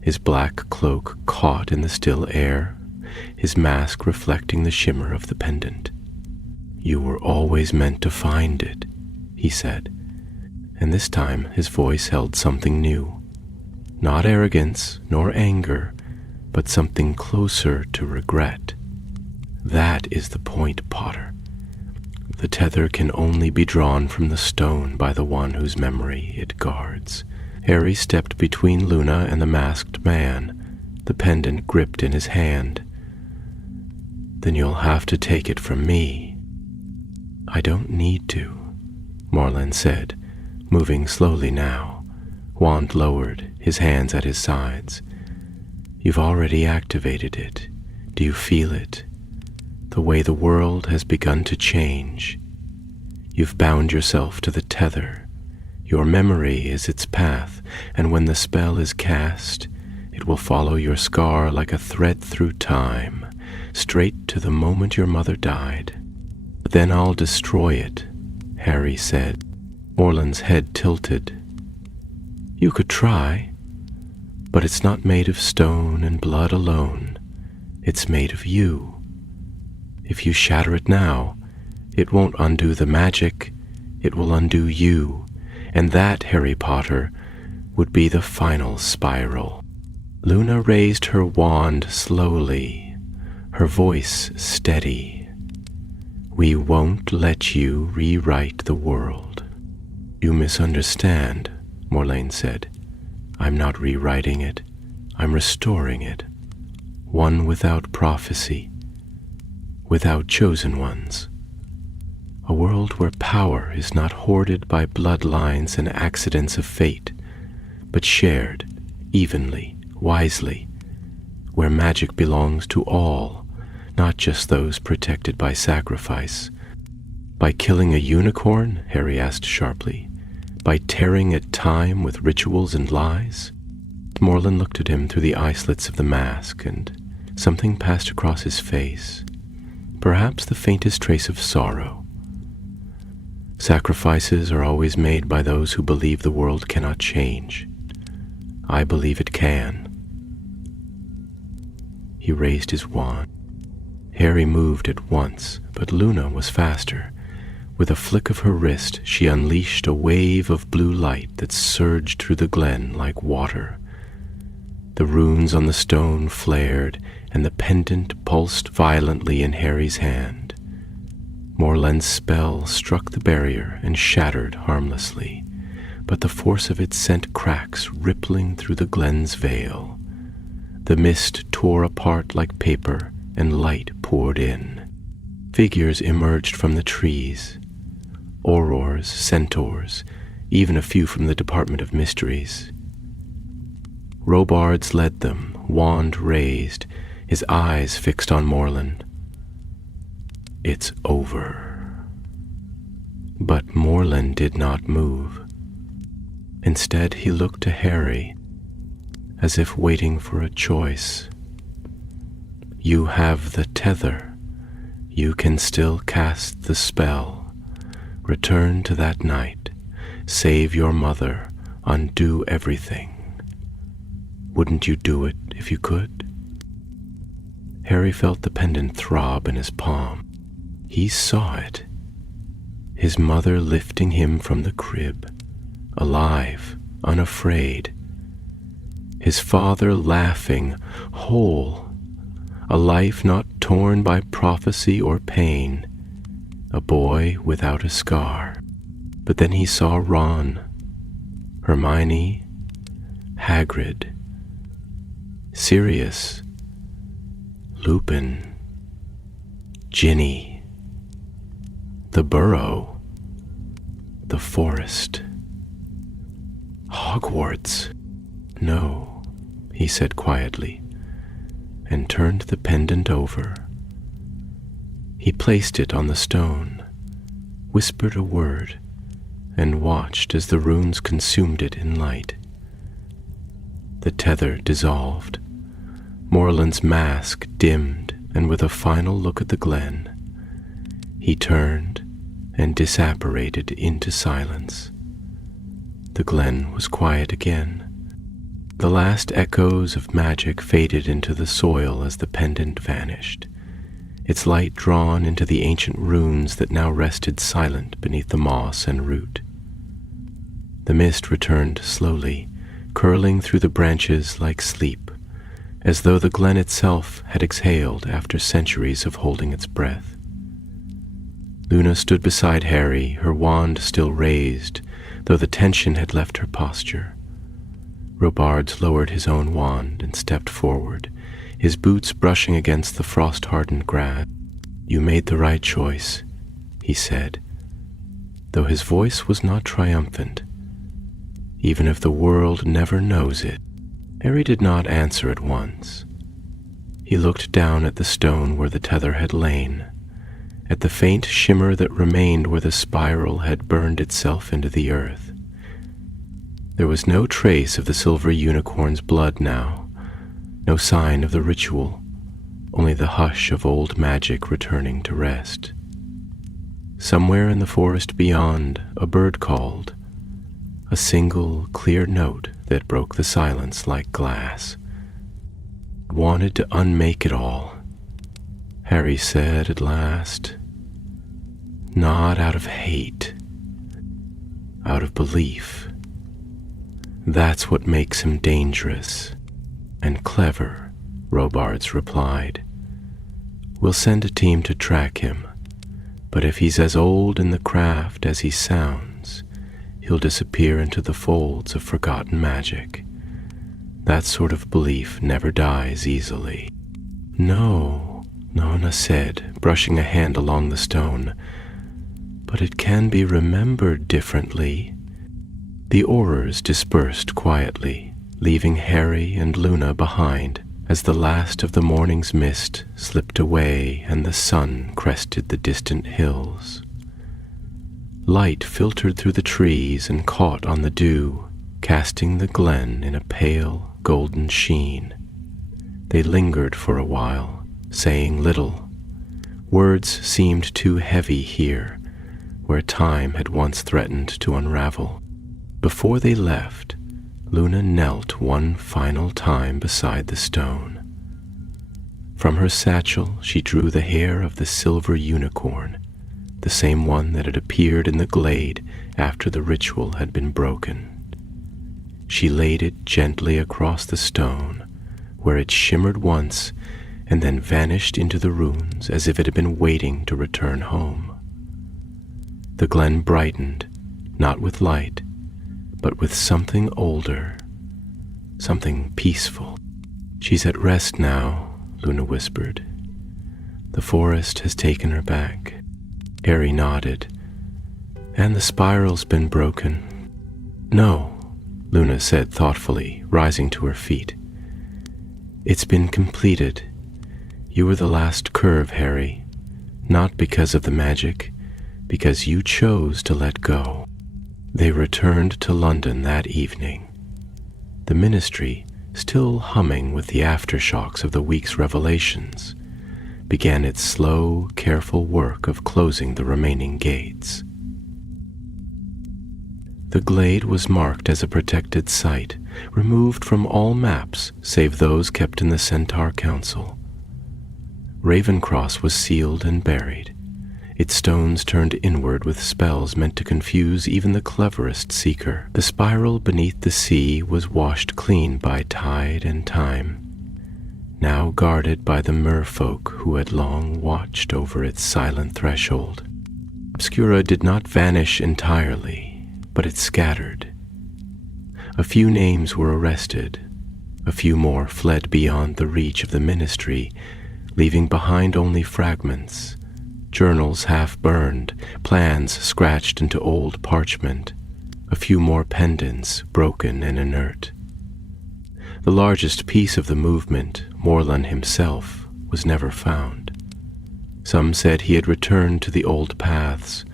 his black cloak caught in the still air, his mask reflecting the shimmer of the pendant. "You were always meant to find it," he said, and this time his voice held something new. Not arrogance nor anger, but something closer to regret. "That is the point, Potter. The tether can only be drawn from the stone by the one whose memory it guards." Harry stepped between Luna and the masked man, the pendant gripped in his hand. "Then you'll have to take it from me." "I don't need to," Morlin said, moving slowly now, wand lowered, his hands at his sides. "You've already activated it. Do you feel it? The way the world has begun to change. You've bound yourself to the tether. Your memory is its path, and when the spell is cast, it will follow your scar like a thread through time, straight to the moment your mother died. Then I'll destroy it," Harry said. Morlin's head tilted. "You could try, but it's not made of stone and blood alone. It's made of you. If you shatter it now, it won't undo the magic, it will undo you, and that, Harry Potter, would be the final spiral." Luna raised her wand slowly, her voice steady. "We won't let you rewrite the world. You misunderstand. Morlane said. I'm not rewriting it. I'm restoring it. One without prophecy, without chosen ones. A world where power is not hoarded by bloodlines and accidents of fate, but shared evenly, wisely, where magic belongs to all, not just those protected by sacrifice. By killing a unicorn? Harry asked sharply. By tearing at time with rituals and lies? Morlane looked at him through the eye slits of the mask, and something passed across his face, perhaps the faintest trace of sorrow. Sacrifices are always made by those who believe the world cannot change. I believe it can. He raised his wand. Harry moved at once, but Luna was faster. With a flick of her wrist, she unleashed a wave of blue light that surged through the glen like water. The runes on the stone flared, and the pendant pulsed violently in Harry's hand. Morlane's spell struck the barrier and shattered harmlessly, but the force of it sent cracks rippling through the glen's veil. The mist tore apart like paper, and light poured in. Figures emerged from the trees. Aurors, centaurs, even a few from the Department of Mysteries. Robards led them, wand raised, his eyes fixed on Morlane. It's over. But Morlane did not move. Instead, he looked to Harry, as if waiting for a choice. You have the tether. You can still cast the spell. Return to that night. Save your mother. Undo everything. Wouldn't you do it if you could? Harry felt the pendant throb in his palm. He saw it. His mother lifting him from the crib, alive, unafraid. His father laughing, whole, a life not torn by prophecy or pain, a boy without a scar. But then he saw Ron, Hermione, Hagrid, Sirius, Lupin, Ginny, the burrow, the forest, Hogwarts. No, he said quietly, and turned the pendant over. He placed it on the stone, whispered a word, and watched as the runes consumed it in light. The tether dissolved. Morlane's mask dimmed, and with a final look at the glen, he turned and disapparated into silence. The glen was quiet again. The last echoes of magic faded into the soil as the pendant vanished, its light drawn into the ancient runes that now rested silent beneath the moss and root. The mist returned slowly, curling through the branches like sleep, as though the glen itself had exhaled after centuries of holding its breath. Luna stood beside Harry, her wand still raised, though the tension had left her posture. Robards lowered his own wand and stepped forward, his boots brushing against the frost-hardened grass. You made the right choice, he said, though his voice was not triumphant. Even if the world never knows it. Harry did not answer at once. He looked down at the stone where the tether had lain, at the faint shimmer that remained where the spiral had burned itself into the earth. There was no trace of the silver unicorn's blood now, no sign of the ritual, only the hush of old magic returning to rest. Somewhere in the forest beyond, a bird called, a single, clear note that broke the silence like glass. Wanted to unmake it all, Harry said at last. Not out of hate, out of belief. That's what makes him dangerous and clever, Robards replied. We'll send a team to track him, but if he's as old in the craft as he sounds, he'll disappear into the folds of forgotten magic. That sort of belief never dies easily. No, Nona said, brushing a hand along the stone, but it can be remembered differently. The Aurors dispersed quietly, leaving Harry and Luna behind as the last of the morning's mist slipped away and the sun crested the distant hills. Light filtered through the trees and caught on the dew, casting the glen in a pale, golden sheen. They lingered for a while, saying little. Words seemed too heavy here, where time had once threatened to unravel. Before they left, Luna knelt one final time beside the stone. From her satchel she drew the hair of the silver unicorn, the same one that had appeared in the glade after the ritual had been broken. She laid it gently across the stone, where it shimmered once and then vanished into the runes as if it had been waiting to return home. The glen brightened, not with light, but with something older, something peaceful. "She's at rest now," Luna whispered. "The forest has taken her back." Harry nodded. "And the spiral's been broken." "No," Luna said thoughtfully, rising to her feet. "It's been completed. You were the last curve, Harry, not because of the magic, because you chose to let go." They returned to London that evening. The Ministry, still humming with the aftershocks of the week's revelations, began its slow, careful work of closing the remaining gates. The glade was marked as a protected site, removed from all maps save those kept in the Centaur Council. Ravencross was sealed and buried, its stones turned inward with spells meant to confuse even the cleverest seeker. The spiral beneath the sea was washed clean by tide and time, now guarded by the merfolk who had long watched over its silent threshold. Obscura did not vanish entirely, but it scattered. A few names were arrested, a few more fled beyond the reach of the Ministry, leaving behind only fragments, journals half burned, plans scratched into old parchment, a few more pendants broken and inert. The largest piece of the movement, Morlan himself, was never found. Some said he had returned to the old paths,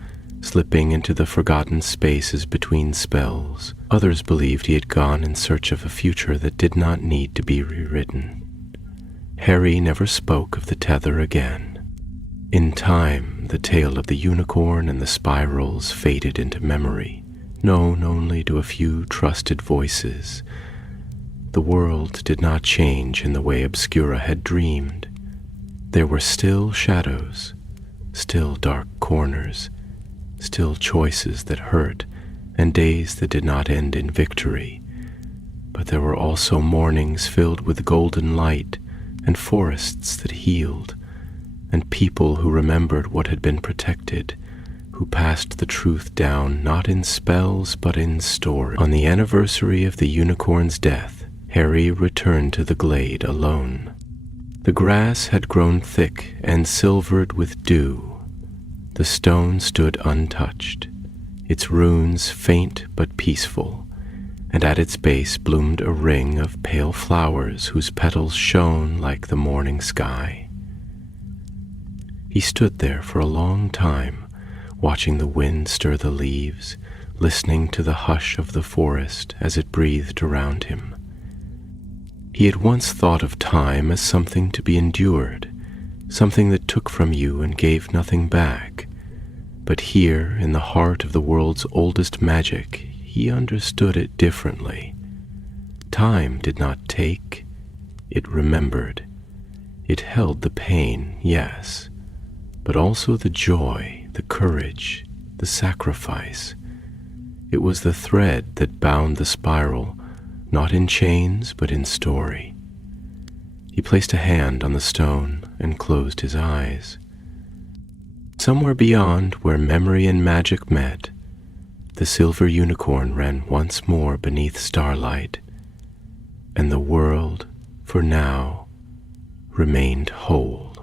slipping into the forgotten spaces between spells. Others believed he had gone in search of a future that did not need to be rewritten. Harry never spoke of the tether again. In time, the tale of the unicorn and the spirals faded into memory, known only to a few trusted voices. The world did not change in the way Obscura had dreamed. There were still shadows, still dark corners, still choices that hurt, and days that did not end in victory. But there were also mornings filled with golden light, and forests that healed, and people who remembered what had been protected, who passed the truth down not in spells but in story. On the anniversary of the unicorn's death, Harry returned to the glade alone. The grass had grown thick and silvered with dew. The stone stood untouched, its runes faint but peaceful, and at its base bloomed a ring of pale flowers whose petals shone like the morning sky. He stood there for a long time, watching the wind stir the leaves, listening to the hush of the forest as it breathed around him. He had once thought of time as something to be endured, something that took from you and gave nothing back. But here, in the heart of the world's oldest magic, he understood it differently. Time did not take, it remembered. It held the pain, yes, but also the joy, the courage, the sacrifice. It was the thread that bound the spiral, not in chains but in story. He placed a hand on the stone and closed his eyes. Somewhere beyond, where memory and magic met, The silver unicorn ran once more beneath starlight, and the world, for now, remained whole.